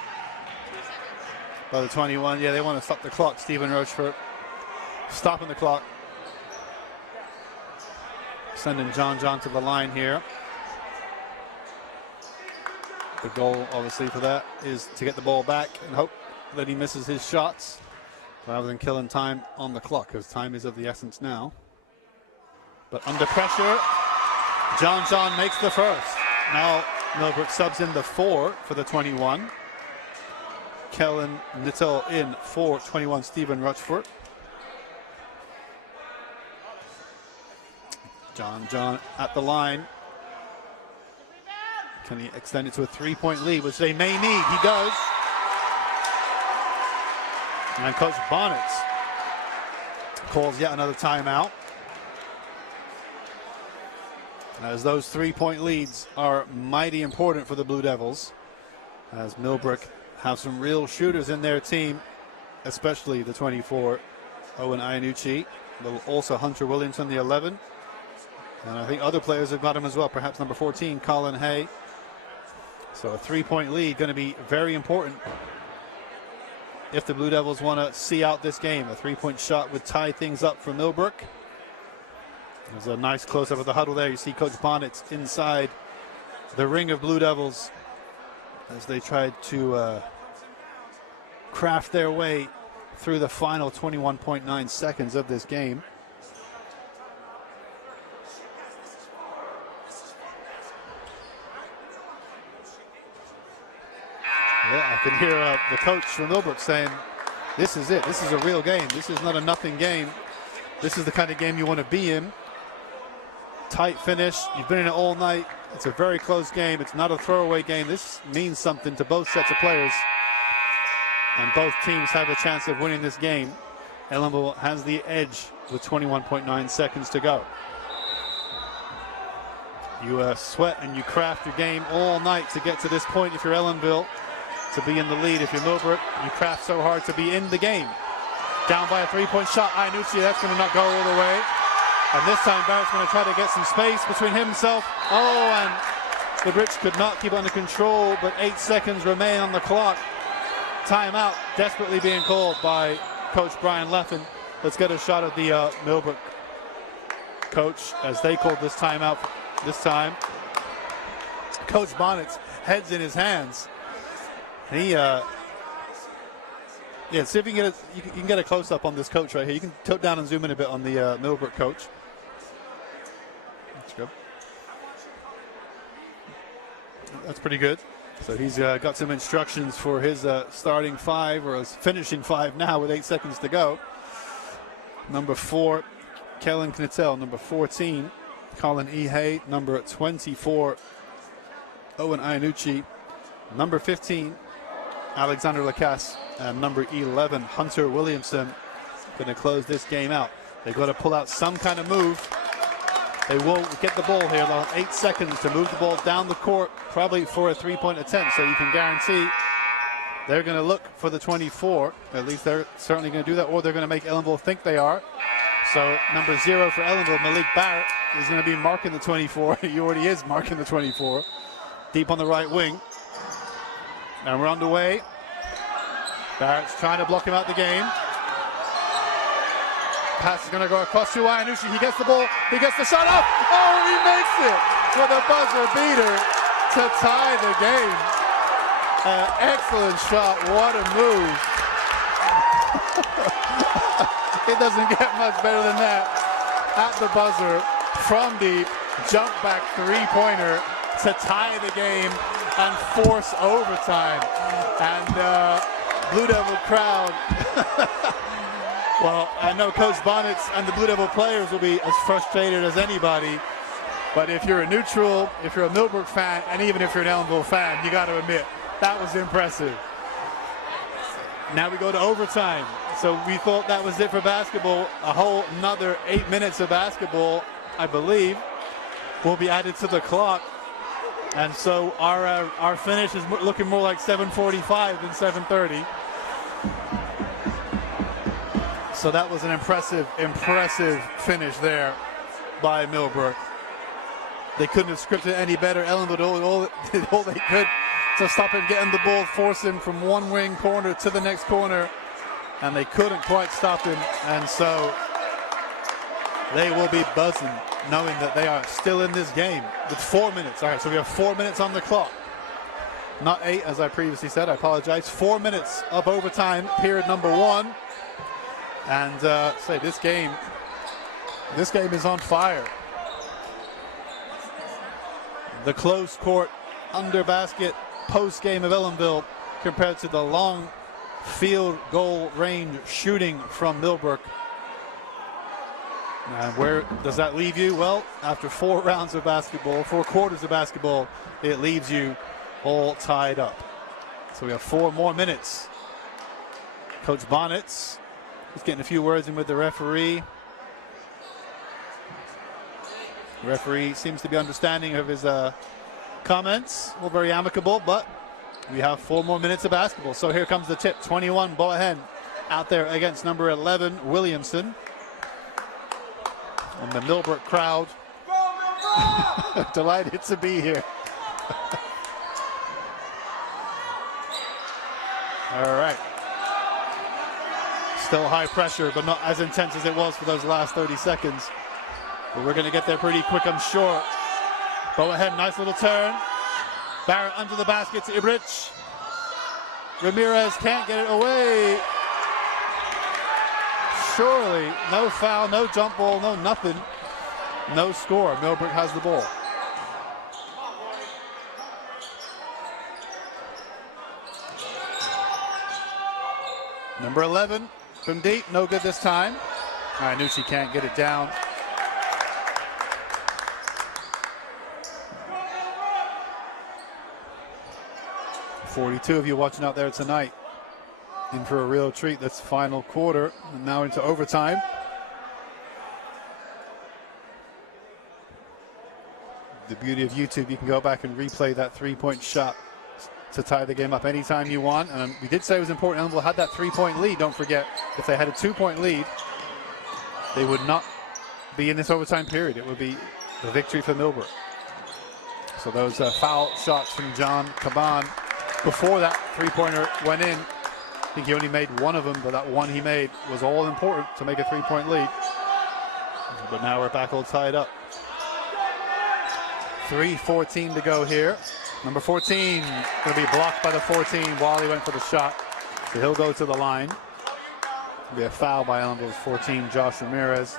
by the 21. Yeah, they want to stop the clock. Stephen Rochefort stopping the clock. Sending John to the line here. The goal, obviously, for that is to get the ball back and hope that he misses his shots rather than killing time on the clock, because time is of the essence now. But under pressure, John makes the first. Now Millbrook subs in the 4 for the 21. Kellen Nittel in for 21, Stephen Rochefort. John at the line. Can he extend it to a 3-point lead, which they may need? He does. And Coach Bonnet calls yet another timeout, as those 3-point leads are mighty important for the Blue Devils, as Millbrook have some real shooters in their team, especially the 24, Owen Iannucci, but also Hunter Williamson, the 11. And I think other players have got him as well, perhaps number 14, Colin Hay. So a 3-point lead going to be very important if the Blue Devils want to see out this game. A 3-point shot would tie things up for Millbrook. There's a nice close-up of the huddle there. You see Coach Bonnet's inside the ring of Blue Devils as they tried to craft their way through the final 21.9 seconds of this game. Yeah, I can hear the coach from Millbrook saying, this is it. This is a real game. This is not a nothing game. This is the kind of game you want to be in. Tight finish. You've been in it all night. It's a very close game. It's not a throwaway game. This means something to both sets of players. And both teams have a chance of winning this game. Ellenville has the edge with 21.9 seconds to go. You sweat and you craft your game all night to get to this point if you're Ellenville, to be in the lead. If you're Millbrook, you craft so hard to be in the game. Down by a three-point shot, Iannucci, that's going to not go all the way. And this time Barrett's going to try to get some space between himself. Oh, and the Brits could not keep under control, but 8 seconds remain on the clock. Timeout desperately being called by Coach Brian Laffin. Let's get a shot at the Millbrook coach as they called this timeout this time. Coach Bonnet's head's in his hands. He, yeah, see if you can get a close-up on this coach right here. You can tilt down and zoom in a bit on the Millbrook coach. That's good. That's pretty good. So he's got some instructions for his starting five, or his finishing five now with 8 seconds to go. Number 4, Kellen Knittel. Number 14, Colin Ehay. Number 24, Owen Iannucci. Number 15, Alexander Lacasse. And number 11, Hunter Williamson. Going to close this game out. They've got to pull out some kind of move. They will get the ball here. They'll have 8 seconds to move the ball down the court, probably for a three-point attempt. So you can guarantee they're going to look for the 24. At least they're certainly going to do that, or they're going to make Ellenville think they are. So number 0 for Ellenville, Malik Barrett, is going to be marking the 24. He already is marking the 24. Deep on the right wing. And we're underway. Barrett's trying to block him out the game. Pass is going to go across to Iannucci. He gets the ball. He gets the shot up. Oh, he makes it with a buzzer beater to tie the game. Excellent shot. What a move. It doesn't get much better than that. At the buzzer, from deep, jump back three-pointer to tie the game and force overtime. And Blue Devil crowd. Well, I know Coach Bonnet and the Blue Devil players will be as frustrated as anybody. But if you're a neutral, if you're a Millbrook fan, and even if you're an Ellenville fan, you got to admit, that was impressive. Now we go to overtime. So we thought that was it for basketball. A whole another 8 minutes of basketball, I believe, will be added to the clock. And so our finish is looking more like 7:45 than 7:30. So that was an impressive finish there by Millbrook. They couldn't have scripted any better. Ellenville did all they could to stop him getting the ball, force him from one wing corner to the next corner, and they couldn't quite stop him. And so they will be buzzing, knowing that they are still in this game with 4 minutes. All right, so we have 4 minutes on the clock. Not 8, as I previously said. I apologize. 4 minutes of overtime, period number 1. And say this game is on fire. The close court, under basket, post game of Ellenville compared to the long field goal range shooting from Millbrook. And where does that leave you? Well, after 4 rounds of basketball, 4 quarters of basketball, it leaves you all tied up. So we have 4 more minutes. Coach Bonnet's just getting a few words in with the referee. The referee seems to be understanding of his comments. Well, very amicable, but we have 4 more minutes of basketball. So here comes the tip. 21, Boahen out there against number 11, Williamson. And the Millbrook crowd delighted to be here. All right. Still high pressure, but not as intense as it was for those last 30 seconds. But we're going to get there pretty quick, I'm sure. Boahen, nice little turn. Barrett under the basket to Ibrich. Ramirez can't get it away. Surely, no foul, no jump ball, no nothing. No score. Millbrook has the ball. Number 11 from deep, no good this time. Iannucci can't get it down. .42 of you watching out there tonight. In for a real treat. That's final quarter, and now into overtime. the beauty of YouTube, you can go back and replay that three-point shot to tie the game up anytime you want. And we did say it was important. Ellenville had that three-point lead. Don't forget, if they had a two-point lead, they would not be in this overtime period. It would be the victory for Millbrook. So those foul shots from John Caban before that three-pointer went in. I think he only made one of them, but that one he made was all important to make a three-point lead. But now we're back all tied up. 3:14 to go here. Number 14 going to be blocked by the 14 while he went for the shot. So he'll go to the line. It'll be a foul by Ellenville's 14, Josh Ramirez.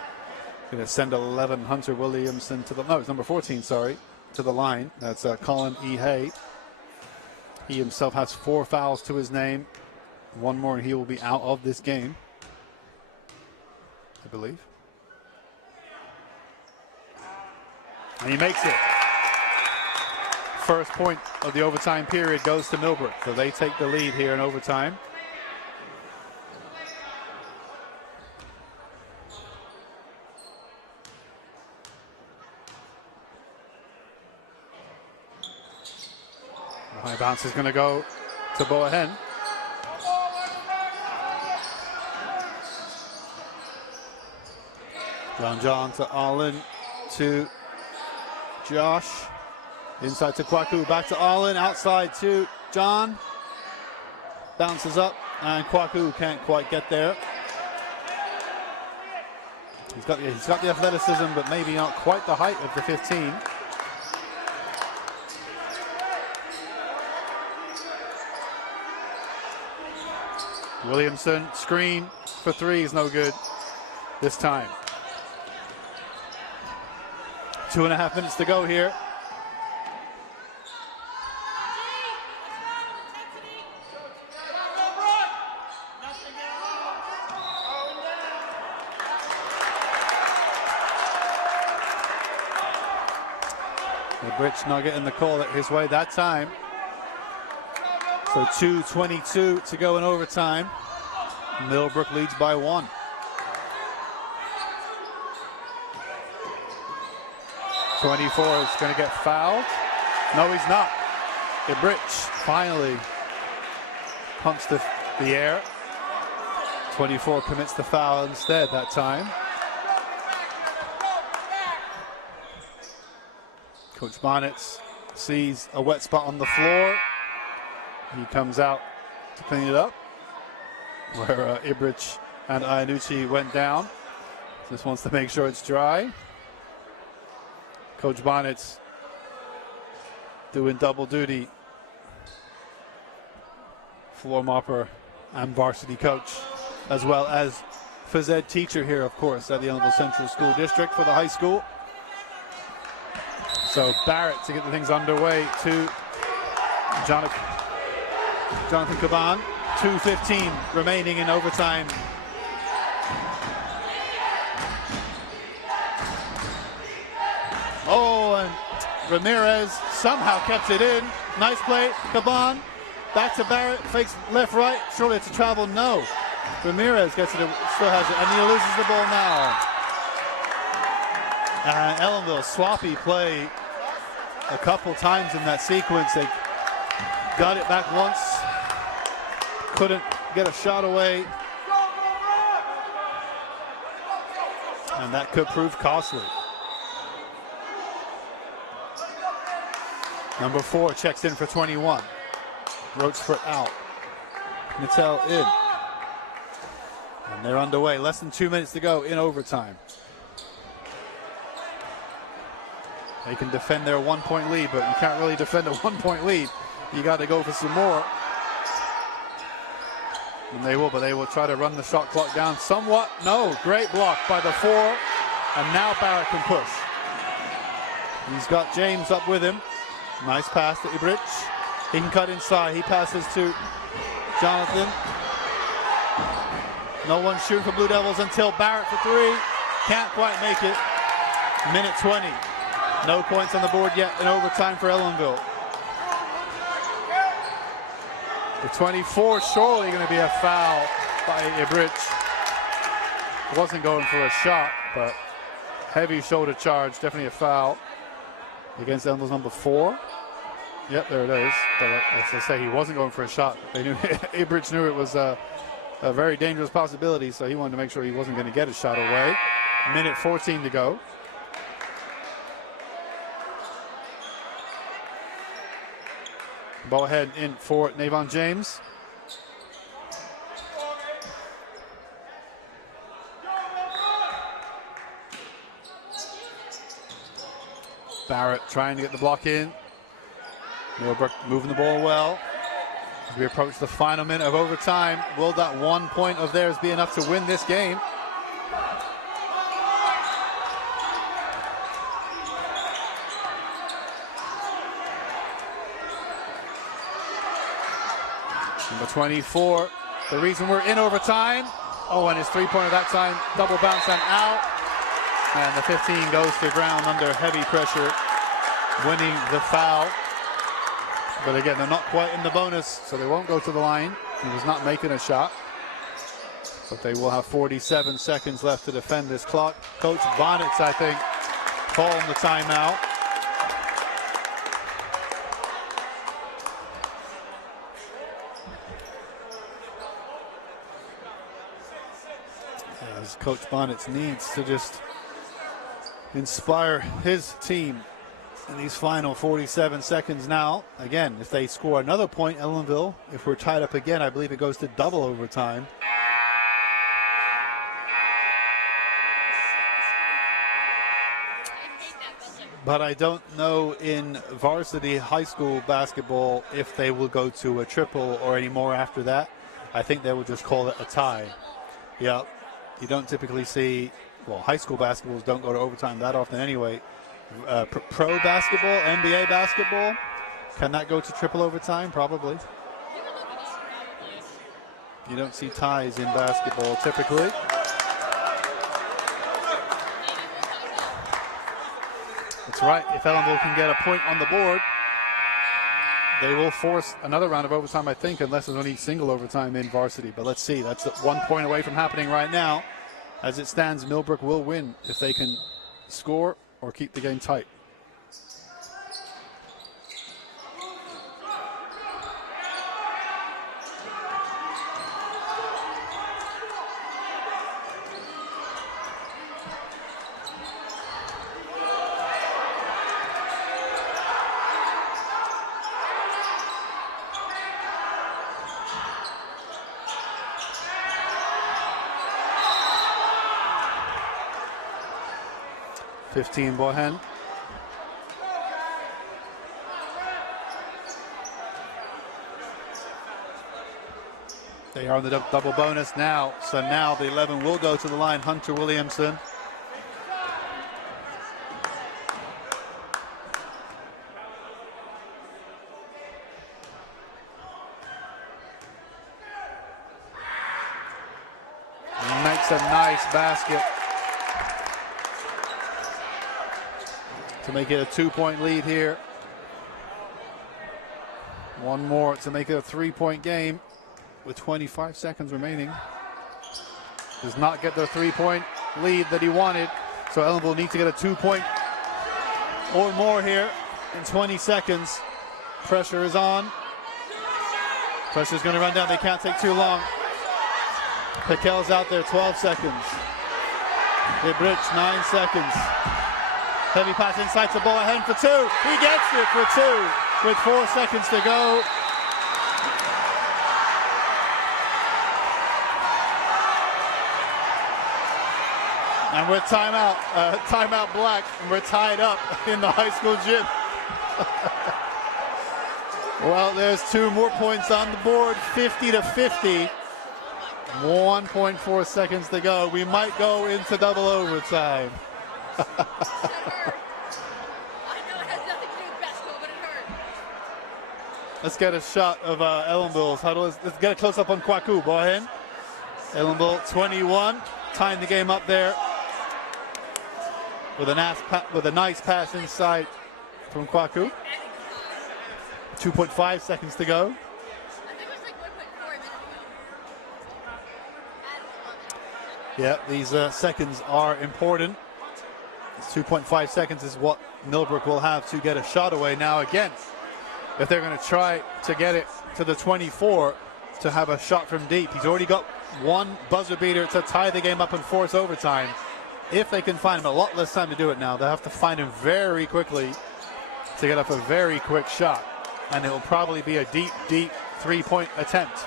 Going to send 11, Hunter Williamson to the, no, it's number 14, sorry, to the line. That's Colin E. Hay. He himself has 4 fouls to his name. One more and he will be out of this game, I believe. And he makes it. First point of the overtime period goes to Millbrook. So they take the lead here in overtime. The high bounce is going to go to Boahen. John to Allen to Josh. Inside to Kwaku, back to Allen, outside to John. Bounces up, and Kwaku can't quite get there. He's got the athleticism, but maybe not quite the height of the 15. Williamson, screen for 3 is no good this time. 2.5 minutes to go here. Rich not getting the call his way that time. So 2:22 to go in overtime. Millbrook leads by 1. .24 is going to get fouled. No, he's not. Ibrich finally pumps the air. 24 commits the foul instead that time. Coach Bonnets sees a wet spot on the floor. He comes out to clean it up, where Ibrich and Iannucci went down. Just wants to make sure it's dry. Coach Bonnets doing double duty. Floor mopper and varsity coach, as well as phys ed teacher here, of course, at the Ellenville Central School District for the high school. So Barrett to get the things underway to Jonathan Caban. 2:15 remaining in overtime. Oh, and Ramirez somehow kept it in. Nice play, Caban. Back to Barrett, fakes left, right. Surely it's a travel, no. Ramirez gets it, still has it, and he loses the ball now. Ellenville, sloppy play a couple times in that sequence. They got it back once, couldn't get a shot away, and that could prove costly. Number 4 checks in for 21. Roachford out. Nattel in. And they're underway. Less than 2 minutes to go in overtime. They can defend their 1-point lead, but you can't really defend a 1-point lead. You got to go for some more. And they will, but they will try to run the shot clock down somewhat. No, great block by the 4. And now Barrett can push. He's got James up with him. Nice pass to Ibrich. He can cut inside. He passes to Jonathan. No one shooting for Blue Devils until Barrett for 3. Can't quite make it. Minute 20. No points on the board yet in overtime for Ellenville. The 24 surely going to be a foul by Ibrich. Wasn't going for a shot, but heavy shoulder charge, definitely a foul. against Ellenville's number 4. Yep, there it is. But as I say, he wasn't going for a shot. They knew Ibridge knew it was a very dangerous possibility, so he wanted to make sure he wasn't going to get a shot away. Minute 14 to go. Ball head in for Navon James. Barrett trying to get the block in. Millbrook moving the ball well. As we approach the final minute of overtime, will that 1 point of theirs be enough to win this game? Number 24, the reason we're in overtime. Oh, and his three-pointer that time, double bounce and out. And the 15 goes to the ground under heavy pressure, winning the foul. But again, they're not quite in the bonus, so they won't go to the line. He was not making a shot. But they will have 47 seconds left to defend this clock. Coach Bonnets, I think, calling the timeout. As Coach Bonnets needs to just inspire his team in these final 47 seconds now. Again, if they score another point, Ellenville, if we're tied up again, I believe it goes to double overtime. But I don't know in varsity high school basketball if they will go to a triple or any more after that. I think they will just call it a tie. Yeah, you don't typically see, well, high school basketballs don't go to overtime that often anyway. Pro basketball, NBA basketball, can that go to triple overtime? Probably. You don't see ties in basketball typically. That's right. If Ellenville can get a point on the board, they will force another round of overtime, I think, unless there's only single overtime in varsity. But let's see. That's 1 point away from happening right now. As it stands, Millbrook will win if they can score or keep the game tight. Bohan. They are on the double bonus now. So now the 11 will go to the line. Hunter Williamson. Makes a nice basket to make it a 2-point lead here. One more to make it a 3-point game with 25 seconds remaining. Does not get the 3-point lead that he wanted. So Ellenville needs to get a 2-point or more here in 20 seconds. Pressure is on. Pressure's going to run down. They can't take too long. Piquel's out there, 12 seconds. Ibridge, 9 seconds. Heavy pass inside to ball ahead for 2. He gets it for 2 with 4 seconds to go. And we're timeout black, and we're tied up in the high school gym. Well, there's 2 more points on the board, 50-50. 1.4 seconds to go. We might go into double overtime. I know it has nothing to do with basketball, but it hurt. Let's get a shot of Ellenville's huddle. Let's get a close-up on Kwaku, Bohan. Ellenville 21, tying the game up there with a nice pass inside from Kwaku. 2.5 seconds to go. Yeah, these seconds are important. 2.5 seconds is what Millbrook will have to get a shot away. Now again, if they're going to try to get it to the 24 to have a shot from deep, he's already got one buzzer beater to tie the game up and force overtime. If they can find him, a lot less time to do it now. They'll have to find him very quickly to get up a very quick shot. And it will probably be a deep, deep three-point attempt.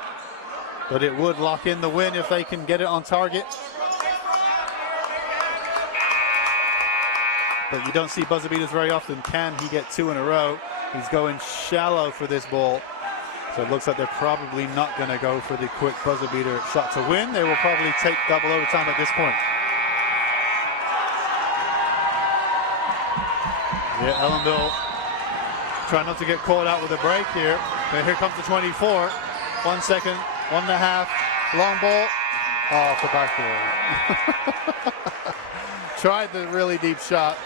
But it would lock in the win if they can get it on target. But you don't see buzzer beaters very often. Can he get two in a row? He's going shallow for this ball. So it looks like they're probably not going to go for the quick buzzer beater shot to win. They will probably take double overtime at this point. Yeah, Ellenville trying not to get caught out with a break here. But here comes the 24. 1 second, 1.5. Long ball. Oh, off the backboard. Tried the really deep shot.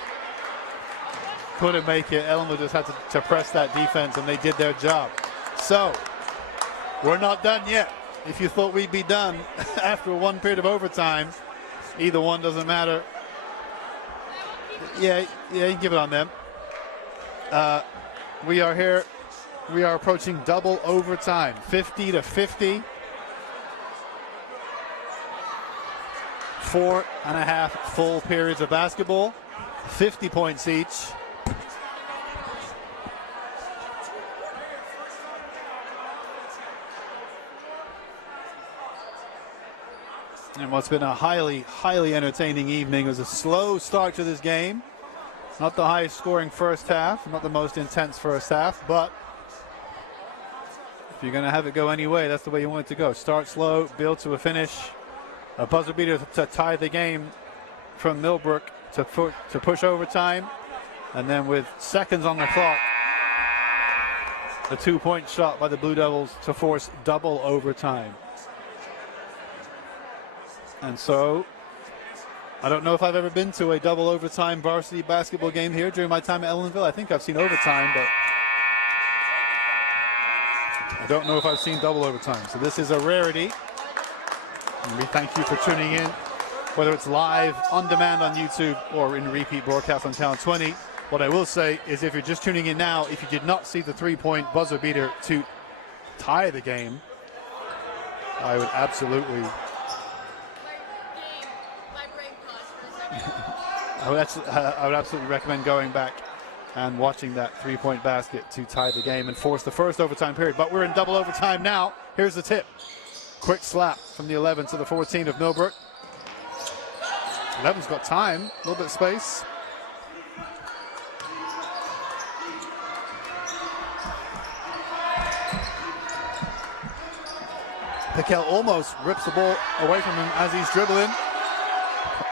Couldn't make it. Ellenville just had to press that defense, and they did their job. So, we're not done yet. If you thought we'd be done after one period of overtime, either one doesn't matter. Yeah, you can give it on them. We are here. We are approaching double overtime, 50-50. 4.5 full periods of basketball, 50 points each. And what's been a highly, highly entertaining evening. It was a slow start to this game. Not the highest scoring first half, not the most intense first half, but if you're going to have it go any way, that's the way you want it to go. Start slow, build to a finish. A buzzer beater to tie the game from Millbrook to push overtime. And then with seconds on the clock, a 2-point shot by the Blue Devils to force double overtime. And so, I don't know if I've ever been to a double overtime varsity basketball game here during my time at Ellenville. I think I've seen overtime, but I don't know if I've seen double overtime. So this is a rarity. And we thank you for tuning in, whether it's live, on demand on YouTube, or in repeat broadcast on Channel 20. What I will say is if you're just tuning in now, if you did not see the 3-point buzzer beater to tie the game, I would absolutely... I would absolutely recommend going back and watching that 3-point basket to tie the game and force the first overtime period. But we're in double overtime now. Here's the tip. Quick slap from the 11 to the 14 of Millbrook. 11's got time, a little bit of space. Piquel almost rips the ball away from him as he's dribbling.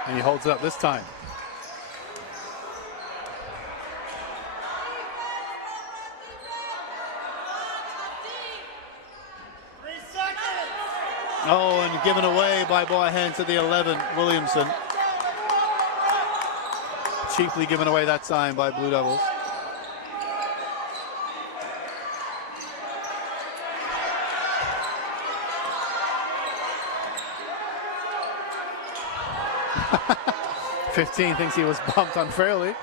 And he holds it up this time. Oh, and given away by Boyhan to the 11, Williamson. Cheaply given away that time by Blue Devils. (15) thinks he was bumped unfairly.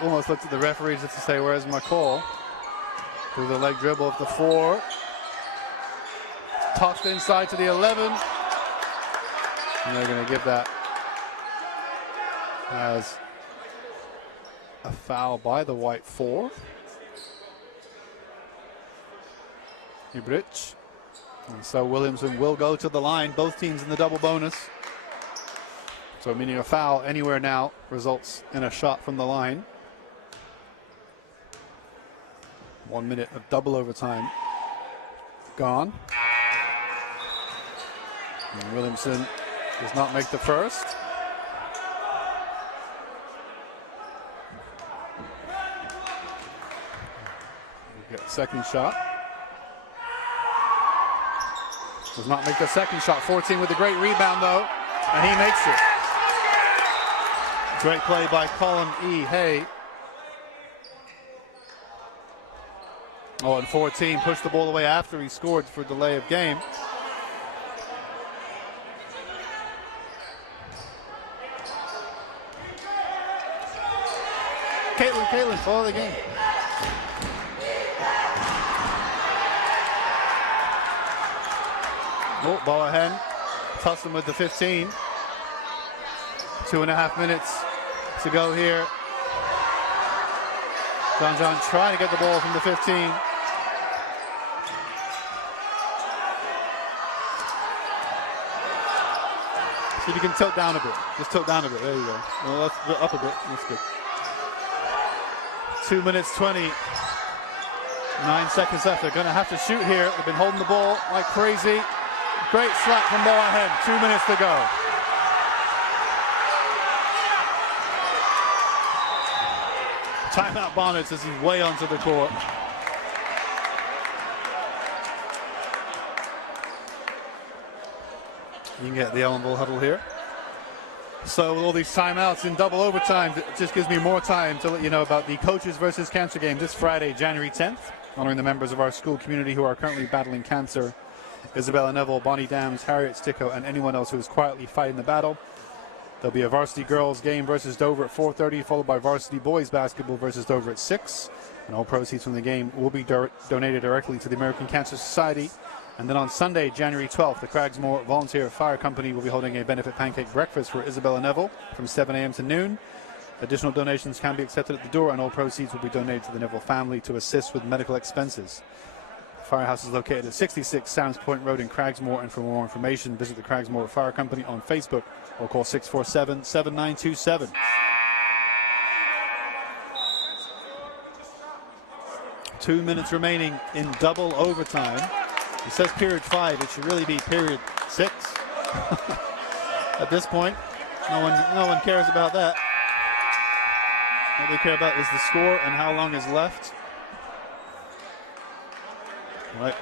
Almost looked at the referee just to say, "Where's my call?" Through the leg dribble of the 4. Tossed inside to the 11. And they're going to give that as a foul by the white 4. Ibrich. And so Williamson will go to the line. Both teams in the double bonus. So meaning a foul anywhere now results in a shot from the line. 1 minute of double overtime gone. And Williamson does not make the first. We get second shot. Does not make the second shot. 14 with a great rebound though, and he makes it. Great play by Colin E. Hay. Oh, and 14 pushed the ball away after he scored for delay of game. Follow the game. Oh, ball ahead. Tussin with the 15. 2.5 minutes to go here. John trying to get the ball from the 15. See if you can tilt down a bit. Just tilt down a bit. There you go. Well, let's go up a bit. That's good. 2 minutes 20. 9 seconds left. They're going to have to shoot here. They've been holding the ball like crazy. Great slap from Moahen. 2 minutes to go. Timeout Bonnets as he's way onto the court. You can get the Ellenville huddle here. So with all these timeouts in double overtime, it just gives me more time to let you know about the Coaches versus Cancer game this Friday, January 10th, honoring the members of our school community who are currently battling cancer. Isabella Neville, Bonnie Dams, Harriet Sticko, and anyone else who is quietly fighting the battle. There'll be a varsity girls game versus Dover at 4:30, followed by varsity boys basketball versus Dover at 6. And all proceeds from the game will be donated directly to the American Cancer Society. And then on Sunday, January 12th, the Cragsmore Volunteer Fire Company will be holding a benefit pancake breakfast for Isabella Neville from 7 a.m. to noon. Additional donations can be accepted at the door, and all proceeds will be donated to the Neville family to assist with medical expenses. The firehouse is located at 66 Sam's Point Road in Cragsmore, and for more information, visit the Cragsmore Fire Company on Facebook or call 647-7927. Two minutes remaining in double overtime. It says period 5. It should really be period 6. At this point, no one cares about that. What they care about is the score and how long is left. Right.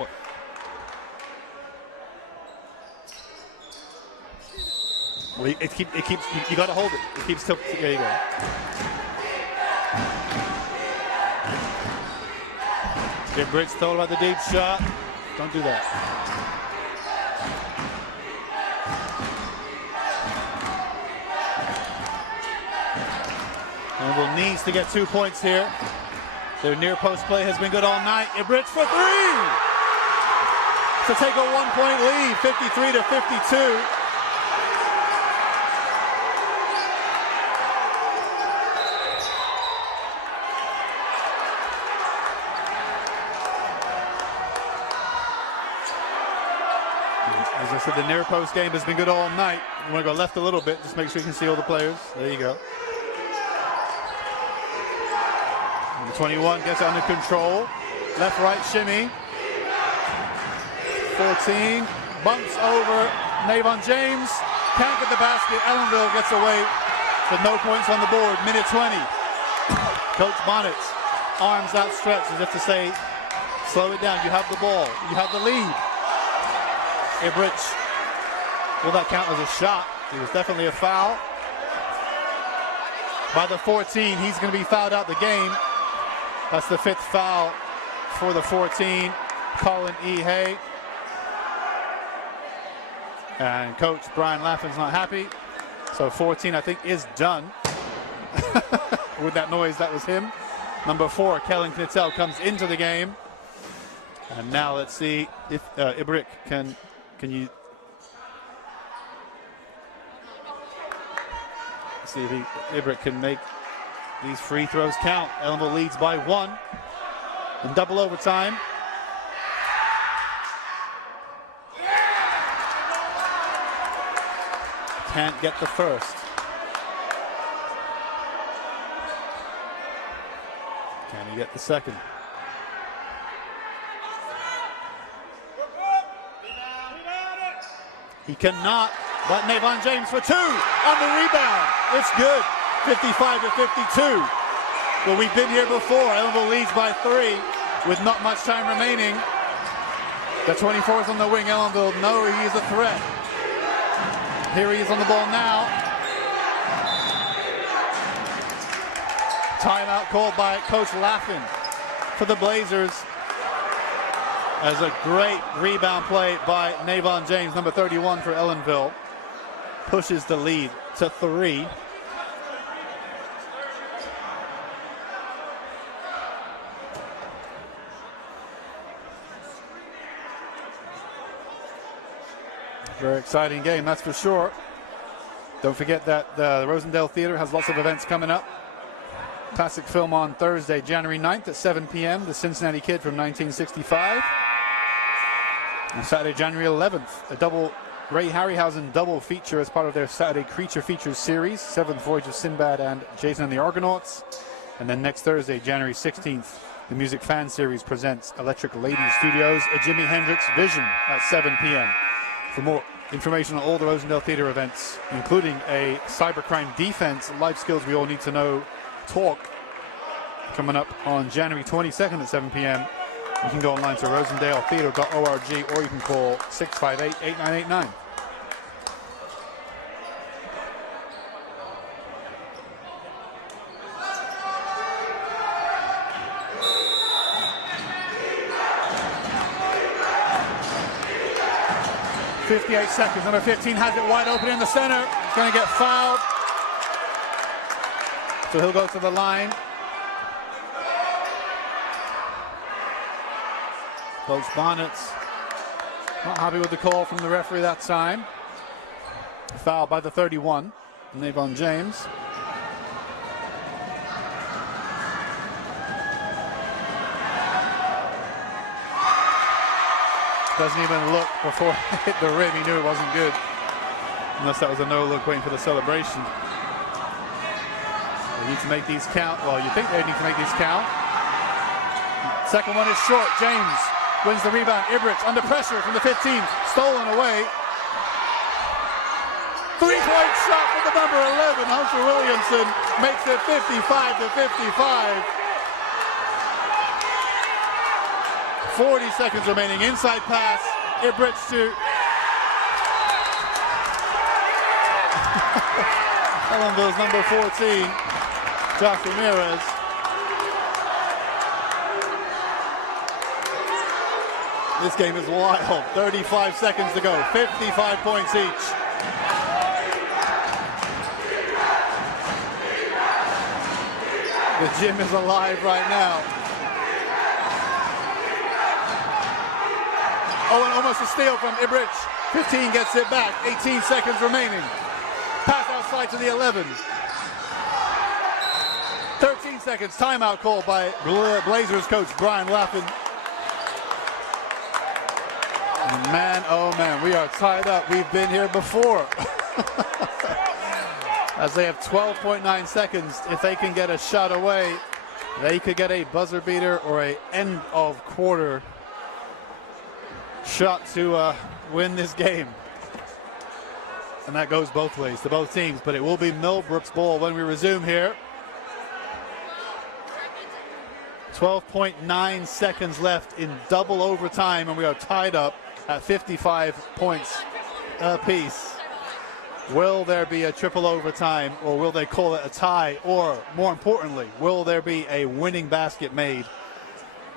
Well, it keeps. You got to hold it. It keeps tilting. There you go. Jim Briggs told about the deep shot. Don't do that. Ellenville needs to get 2 points here. Their near post play has been good all night. Ibrich for 3 to take a 1-point lead, 53-52. As I said, the near post game has been good all night. You want to go left a little bit, just make sure you can see all the players. There you go. Number 21 gets under control. Left, right shimmy. 14 bumps over Navon James. Can't get the basket. Ellenville gets away with no points on the board. Minute 20. Coach Bonnets, arms outstretched as if to say, slow it down. You have the ball. You have the lead. Ibrich, will that count as a shot? It was definitely a foul. By the 14, he's going to be fouled out the game. That's the 5th foul for the 14, Colin E. Hay. And Coach Brian Laffin's not happy. So 14, I think, is done. With that noise, that was him. Number 4, Kellen Knittel, comes into the game. And now let's see if Ibrich can you see if Ibrich can make these free throws count. Ellenville leads by 1 in double overtime. Can't get the first. Can he get the second? He cannot, but Navon James for 2 on the rebound. It's good, 55-52. Well, we've been here before. Ellenville leads by 3 with not much time remaining. The 24 is on the wing. Ellenville know he is a threat. Here he is on the ball now. Timeout called by Coach Laffin for the Blazers. As a great rebound play by Navon James, number 31 for Ellenville, pushes the lead to 3. Very exciting game, that's for sure. Don't forget that the Rosendale Theater has lots of events coming up. Classic film on Thursday, January 9th at 7 p.m. The Cincinnati Kid from 1965. And Saturday, January 11th, a double Ray Harryhausen double feature as part of their Saturday Creature Features series, Seventh Voyage of Sinbad and Jason and the Argonauts. And then next Thursday, January 16th, the Music Fan Series presents Electric Lady Studios, a Jimi Hendrix Vision at 7 p.m. For more information on all the Rosendale Theater events, including a cybercrime defense, life skills we all need to know talk coming up on January 22nd at 7 p.m. You can go online to rosendaletheater.org or you can call 658-8989. .58 seconds. Number 15 has it wide open in the center. He's going to get fouled. So he'll go to the line. Coach Bonnet's not happy with the call from the referee that time. Foul by the 31, Navon James. Doesn't even look before it hit the rim. He knew it wasn't good. Unless that was a no-look waiting for the celebration. They need to make these count. Well, you think they need to make these count. Second one is short. James wins the rebound. Ibrich under pressure from the 15. Stolen away. Three-point shot for the number 11. Hunter Williamson makes it 55-55. 40 seconds remaining. Inside pass. Ibrich to Ellenville's number 14, Josh Ramirez. This game is wild. 35 seconds to go. 55 points each. The gym is alive right now. Oh, and almost a steal from Ibrich. 15 gets it back. 18 seconds remaining. Pass outside to the 11. 13 seconds. Timeout called by Blazers coach Brian Laffin. Man, oh man, we are tied up. We've been here before. As they have 12.9 seconds. If they can get a shot away, they could get a buzzer beater or a end of quarter shot to win this game. And that goes both ways to both teams, but it will be Millbrook's ball when we resume here. 12.9 seconds left in double overtime, and we are tied up at 55 points apiece. Will there be a triple overtime, or will they call it a tie? Or, more importantly, will there be a winning basket made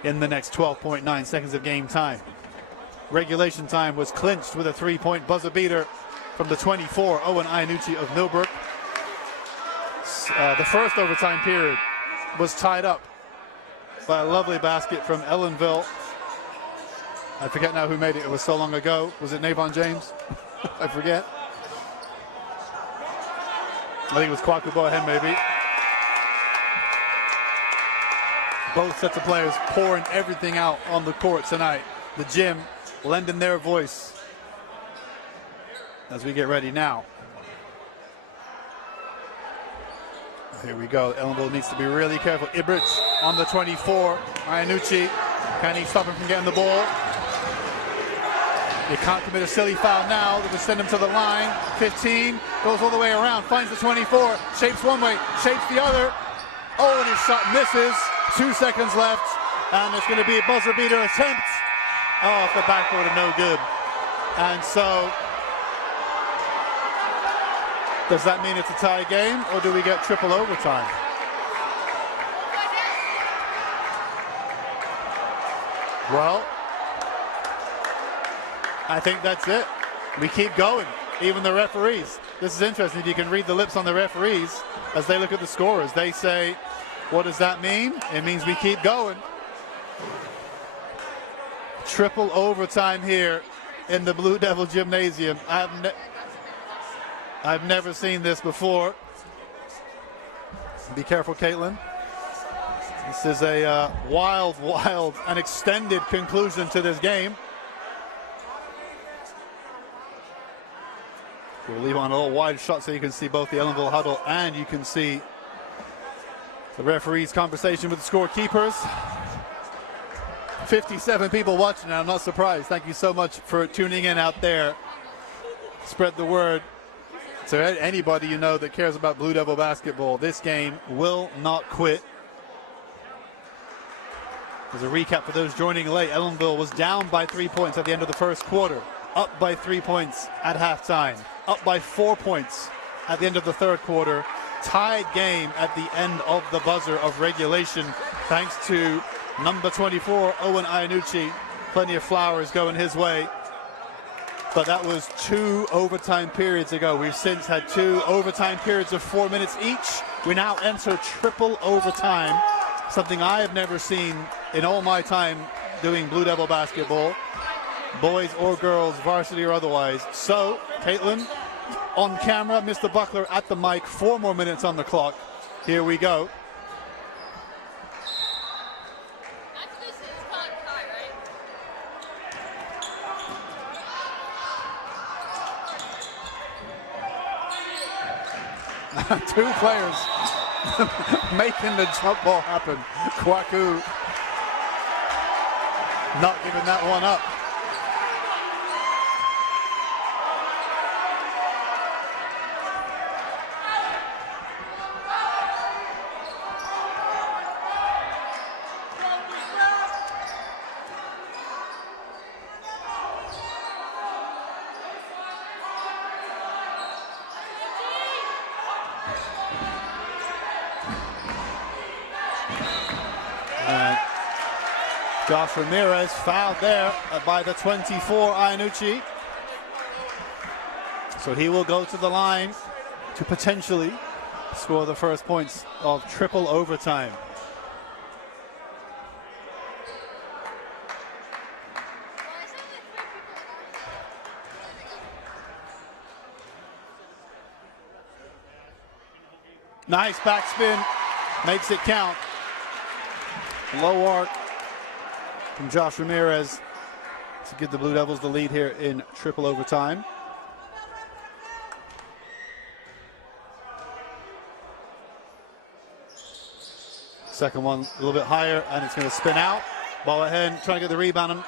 in the next 12.9 seconds of game time? Regulation time was clinched with a three-point buzzer beater from the 24, Owen Iannucci of Millbrook. The first overtime period was tied up by a lovely basket from Ellenville. I forget now who made it. It was so long ago. Was it Navon James? I forget. I think it was Kwaku Boahen, maybe. Both sets of players pouring everything out on the court tonight. The gym lending their voice as we get ready now. Here we go. Ellenville needs to be really careful. Ibrich on the 24. Iannucci, can he stop him from getting the ball? They can't commit a silly foul now. They will send him to the line. 15, goes all the way around, finds the 24, shapes one way, shapes the other. Oh, and his shot misses. 2 seconds left, and it's going to be a buzzer beater attempt. Oh, off the backboard and no good. And so, does that mean it's a tie game, or do we get triple overtime? Well, I think that's it. We keep going, even the referees. This is interesting. You can read the lips on the referees as they look at the scores. They say, what does that mean? It means we keep going. Triple overtime here in the Blue Devil Gymnasium. I've never seen this before. Be careful, Caitlin. This is a wild and extended conclusion to this game. We'll leave on a little wide shot so you can see both the Ellenville huddle and you can see the referee's conversation with the scorekeepers. 57 people watching, and I'm not surprised. Thank you so much for tuning in out there. Spread the word to anybody you know that cares about Blue Devil basketball. This game will not quit. As a recap for those joining late, Ellenville was down by 3 points at the end of the first quarter, up by 3 points at halftime, up by 4 points at the end of the third quarter, tied game at the end of the buzzer of regulation, thanks to number 24, Owen Iannucci. Plenty of flowers going his way. But that was 2 overtime periods ago. We've since had 2 overtime periods of 4 minutes each. We now enter triple overtime, something I have never seen in all my time doing Blue Devil basketball, boys or girls, varsity or otherwise. So, Caitlin, on camera, Mr. Buckler at the mic, 4 more minutes on the clock. Here we go. Two players making the jump ball happen. Kwaku not giving that one up. Josh Ramirez fouled there by the 24, Iannucci. So he will go to the line to potentially score the first points of triple overtime. Nice backspin, makes it count. Low arc from Josh Ramirez to give the Blue Devils the lead here in triple overtime. Second one a little bit higher, and it's going to spin out. Ball ahead, trying to get the rebound.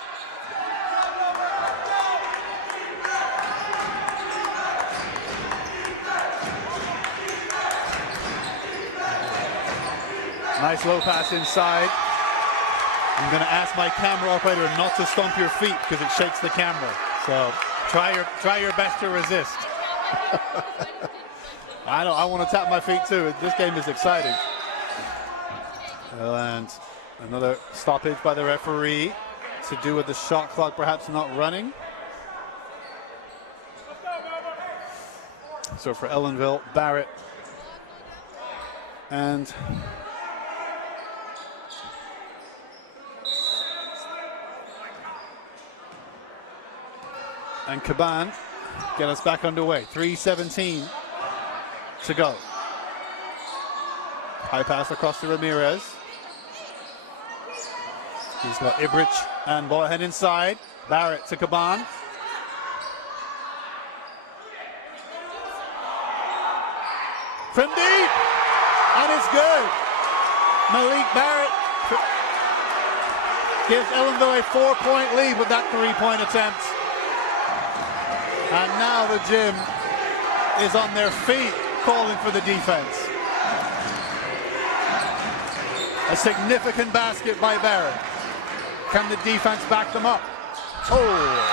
Nice low pass inside. I'm going to ask my camera operator not to stomp your feet because it shakes the camera. So try your best to resist. I want to tap my feet too. This game is exciting. And another stoppage by the referee to do with the shot clock perhaps not running. So for Ellenville, Barrett and Caban get us back underway. 3:17 to go. High pass across to Ramirez. He's got Ibrich and ball ahead inside. Barrett to Caban. From deep, and it's good. Malik Barrett gives Ellenville a 4-point lead with that 3-point attempt. And now the gym is on their feet calling for the defense. A significant basket by Barrett. Can the defense back them up? Oh.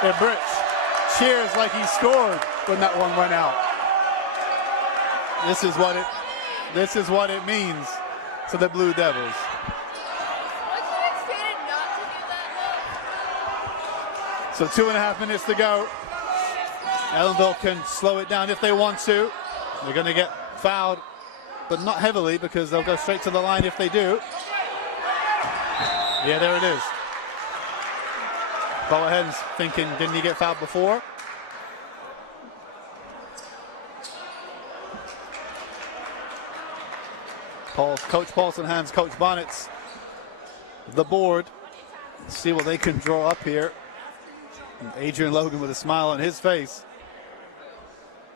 Ibrich cheers like he scored when that one went out. This is what it means to the Blue Devils. So 2.5 minutes to go. Ellenville can slow it down if they want to. They're going to get fouled, but not heavily because they'll go straight to the line if they do. Yeah, there it is. Bowen's thinking, didn't he get fouled before? Coach Paulson hands Coach Bonnets the board. See what they can draw up here. And Adrian Logan with a smile on his face.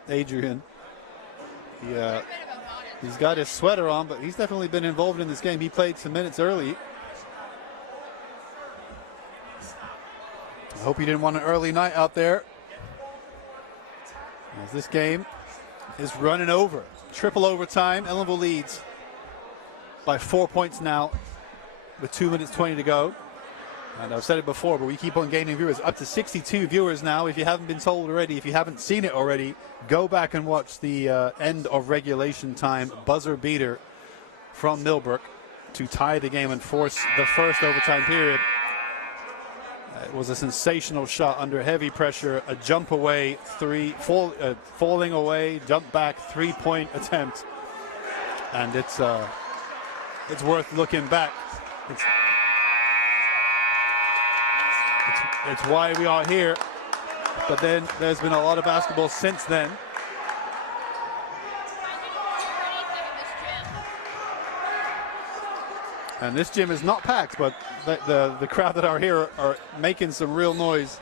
Adrian. He's got his sweater on, but he's definitely been involved in this game. He played some minutes early. I hope he didn't want an early night out there, as this game is running over. Triple overtime. Ellenville leads by 4 points now with 2 minutes 20 to go. And I've said it before, but we keep on gaining viewers. Up to 62 viewers now. If you haven't been told already, if you haven't seen it already, go back and watch the end of regulation time buzzer beater from Millbrook to tie the game and force the first overtime period. It was a sensational shot under heavy pressure, a jump away, falling away, jump back, 3-point attempt. And it's worth looking back. It's why we are here. But then there's been a lot of basketball since then. And this gym is not packed, but the crowd that are here are making some real noise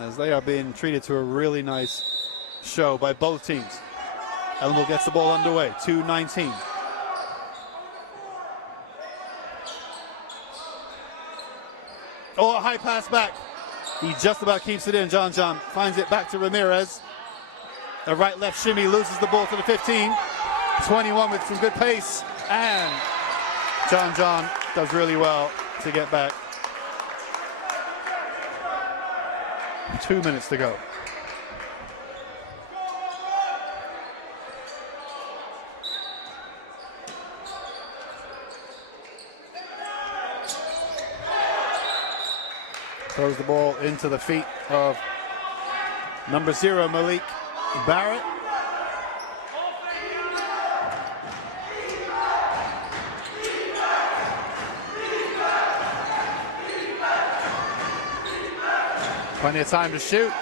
as they are being treated to a really nice show by both teams. Ellenville gets the ball underway, 2:19. Oh, a high pass back. He just about keeps it in. John finds it back to Ramirez. A right-left shimmy, loses the ball to the 15. 21 with some good pace. And John does really well to get back. 2 minutes to go. Throws the ball into the feet of number 0, Malik Barrett. Plenty of time to shoot.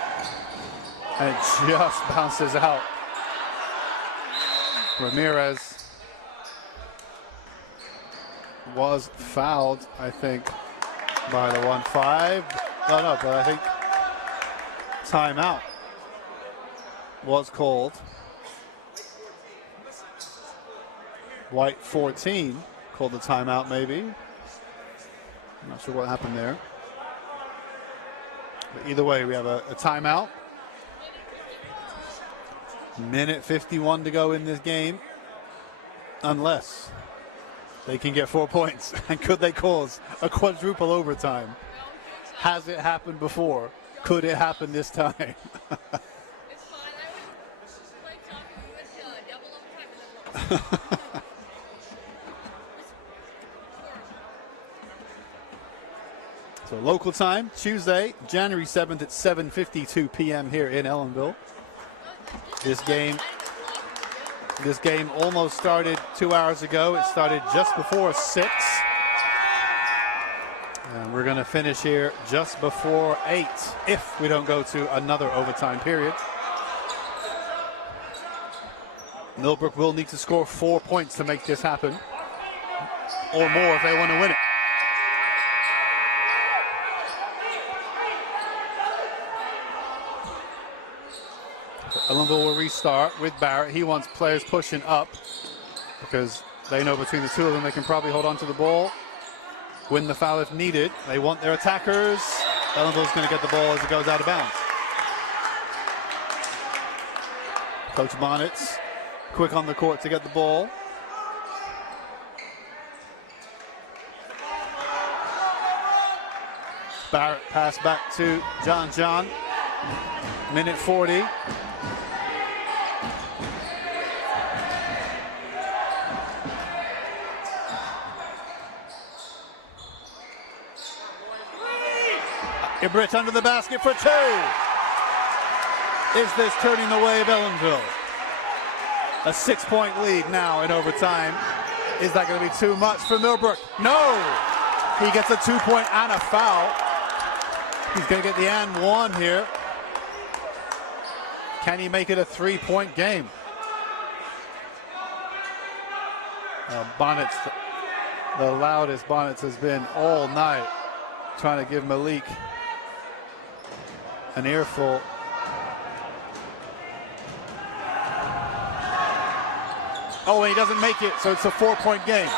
And it just bounces out. Ramirez was fouled, I think, by the 1-5. No, but I think timeout was called. White 14 called the timeout, maybe. I'm not sure what happened there. But either way, we have a timeout. Minute 51 to go in this game. Unless they can get 4 points. And could they cause a quadruple overtime? Has it happened before? Could it happen this time? So local time, Tuesday, January 7th at 7:52 p.m. here in Ellenville. This game almost started 2 hours ago. It started just before 6. And we're going to finish here just before 8 if we don't go to another overtime period. Millbrook will need to score 4 points to make this happen, or more if they want to win it. Ellenville will restart with Barrett. He wants players pushing up because they know between the two of them they can probably hold on to the ball, win the foul if needed. They want their attackers. Ellenville's going to get the ball as it goes out of bounds. Coach Bonnets quick on the court to get the ball. Barrett pass back to John. Minute 40. Ibrich under the basket for 2. Is this turning the way of Ellenville? A 6-point lead now in overtime. Is that going to be too much for Millbrook? No! He gets a 2-point and a foul. He's going to get the and one here. Can he make it a 3-point game? Bonnets, the loudest Bonnets has been all night, trying to give Malik an earful. Oh, and he doesn't make it, so it's a 4-point game.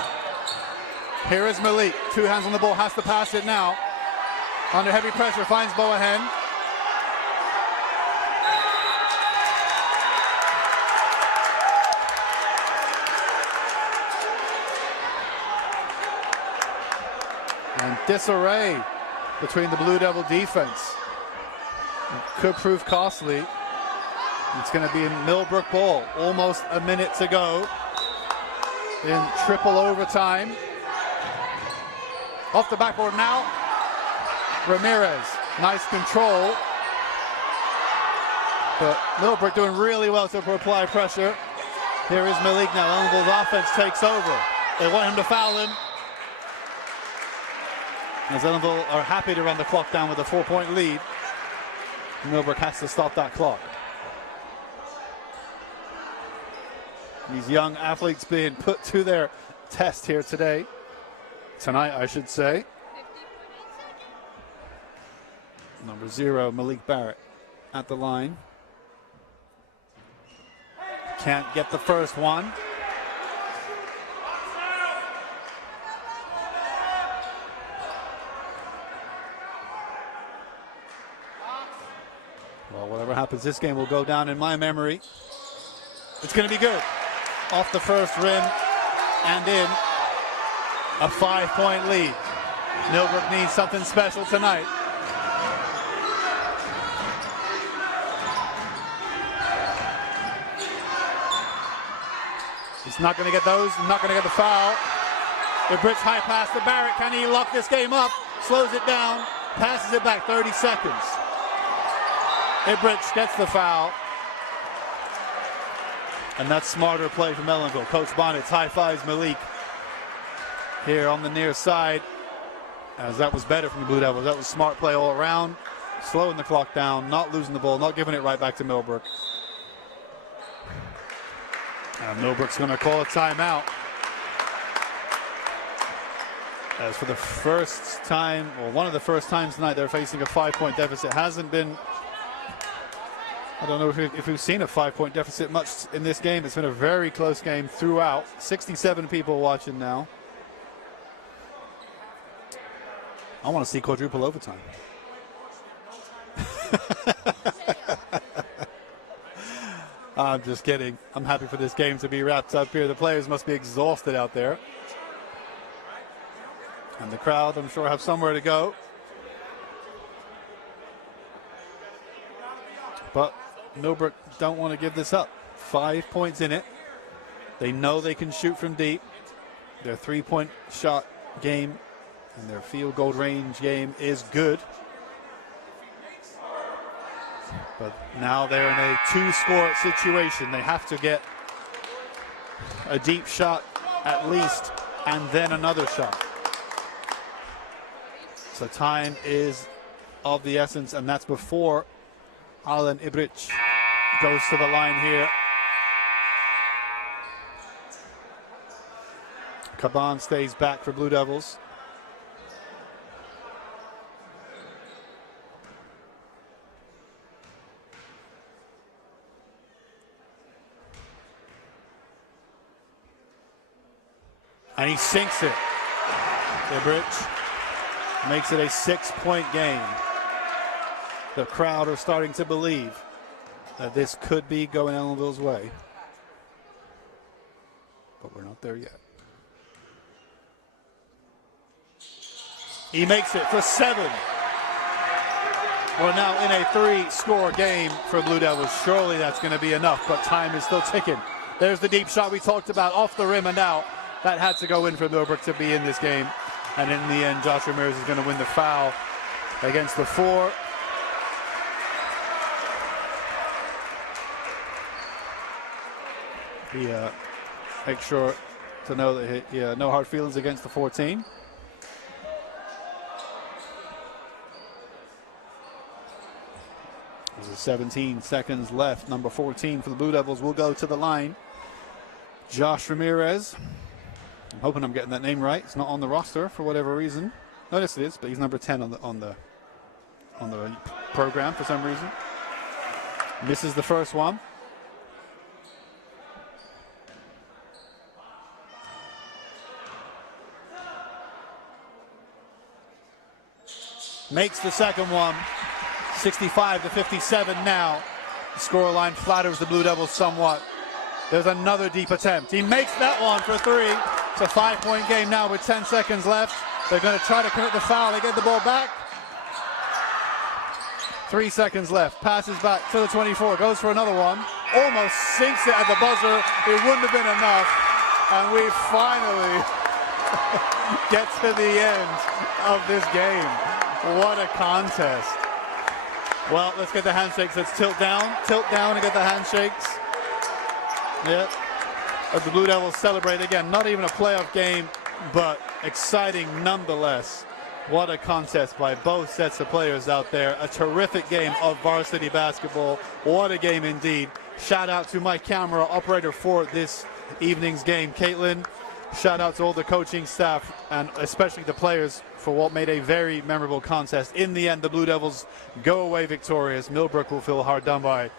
Here is Malik, 2 hands on the ball, has to pass it now. Under heavy pressure, finds Boahen. And disarray between the Blue Devil defense. It could prove costly. It's going to be in Millbrook ball. Almost a minute to go in triple overtime. Off the backboard now. Ramirez, nice control. But Millbrook doing really well to apply pressure. Here is Malik now. Ellenville's offense takes over. They want him to foul him. As Ellenville are happy to run the clock down with a 4-point lead. Millbrook has to stop that clock. These young athletes being put to their test here today. Tonight, I should say. Number 0, Malik Barrett at the line. Can't get the first one. Well, whatever happens, this game will go down in my memory. It's going to be good. Off the first rim and in. A 5-point lead. Millbrook needs something special tonight. He's not going to get those. He's not going to get the foul. The bridge high pass to Barrett. Can he lock this game up? Slows it down. Passes it back 30 seconds. Ibrich gets the foul. And that's smarter play from Ellenville. Coach Bonnets high-fives Malik here on the near side. As that was better from the Blue Devils. That was smart play all around. Slowing the clock down, not losing the ball, not giving it right back to Millbrook. And Millbrook's going to call a timeout. As for the first time, or one of the first times tonight, they're facing a 5-point deficit. Hasn't been, I don't know if we've seen a 5-point deficit much in this game. It's been a very close game throughout. 67 people watching now. I want to see quadruple overtime. I'm just kidding. I'm happy for this game to be wrapped up here. The players must be exhausted out there. And the crowd, I'm sure, have somewhere to go. But Millbrook don't want to give this up. 5 points in it. They know they can shoot from deep. Their 3-point shot game and their field goal range game is good. But now they're in a 2-score situation. They have to get a deep shot at least, and then another shot. So time is of the essence, and that's before Alan Ibrich goes to the line here. Caban stays back for Blue Devils. And he sinks it. Ibrich makes it a 6-point game. The crowd are starting to believe that this could be going Ellenville's way. But we're not there yet. He makes it for 7. We're now in a 3-score game for Blue Devils. Surely that's going to be enough, but time is still ticking. There's the deep shot we talked about off the rim and out. That had to go in for Millbrook to be in this game. And in the end, Josh Ramirez is going to win the foul against the 4. He makes sure to know that no hard feelings against the 14. There's 17 seconds left. Number 14 for the Blue Devils will go to the line. Josh Ramirez. I'm hoping I'm getting that name right. It's not on the roster for whatever reason. No, yes it is, but he's number 10 on the program for some reason. Misses the first one. Makes the second one. 65-57 now. The scoreline flatters the Blue Devils somewhat. There's another deep attempt. He makes that one for 3. It's a 5-point game now with 10 seconds left. They're going to try to commit the foul. They get the ball back. 3 seconds left. Passes back to the 24. Goes for another one. Almost sinks it at the buzzer. It wouldn't have been enough. And we finally get to the end of this game. What a contest. Well, let's get the handshakes. Let's tilt down and get the handshakes. Yep. As the Blue Devils celebrate again. Not even a playoff game, but exciting nonetheless. What a contest by both sets of players out there. A terrific game of varsity basketball. What a game indeed. Shout out to my camera operator for this evening's game, Caitlin. Shout out to all the coaching staff and especially the players for what made a very memorable contest. In the end, the Blue Devils go away victorious. Millbrook will feel hard done by,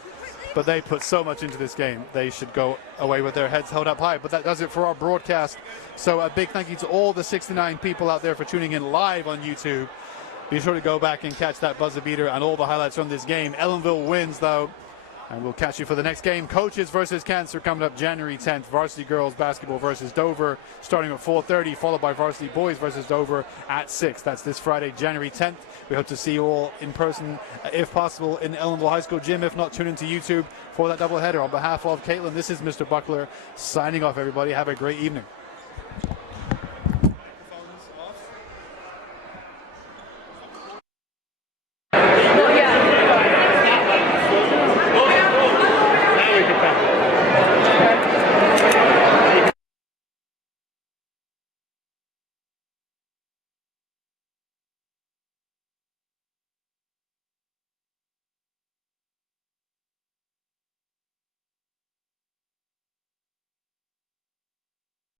but they put so much into this game. They should go away with their heads held up high. But that does it for our broadcast. So a big thank you to all the 69 people out there for tuning in live on YouTube. Be sure to go back and catch that buzzer beater and all the highlights from this game. Ellenville wins, though. And we'll catch you for the next game. Coaches versus Cancer coming up January 10th. Varsity girls basketball versus Dover starting at 4:30, followed by varsity boys versus Dover at 6. That's this Friday, January 10th. We hope to see you all in person, if possible, in Ellenville High School gym. If not, tune into YouTube for that doubleheader. On behalf of Caitlin, this is Mr. Buckler signing off, everybody. Have a great evening.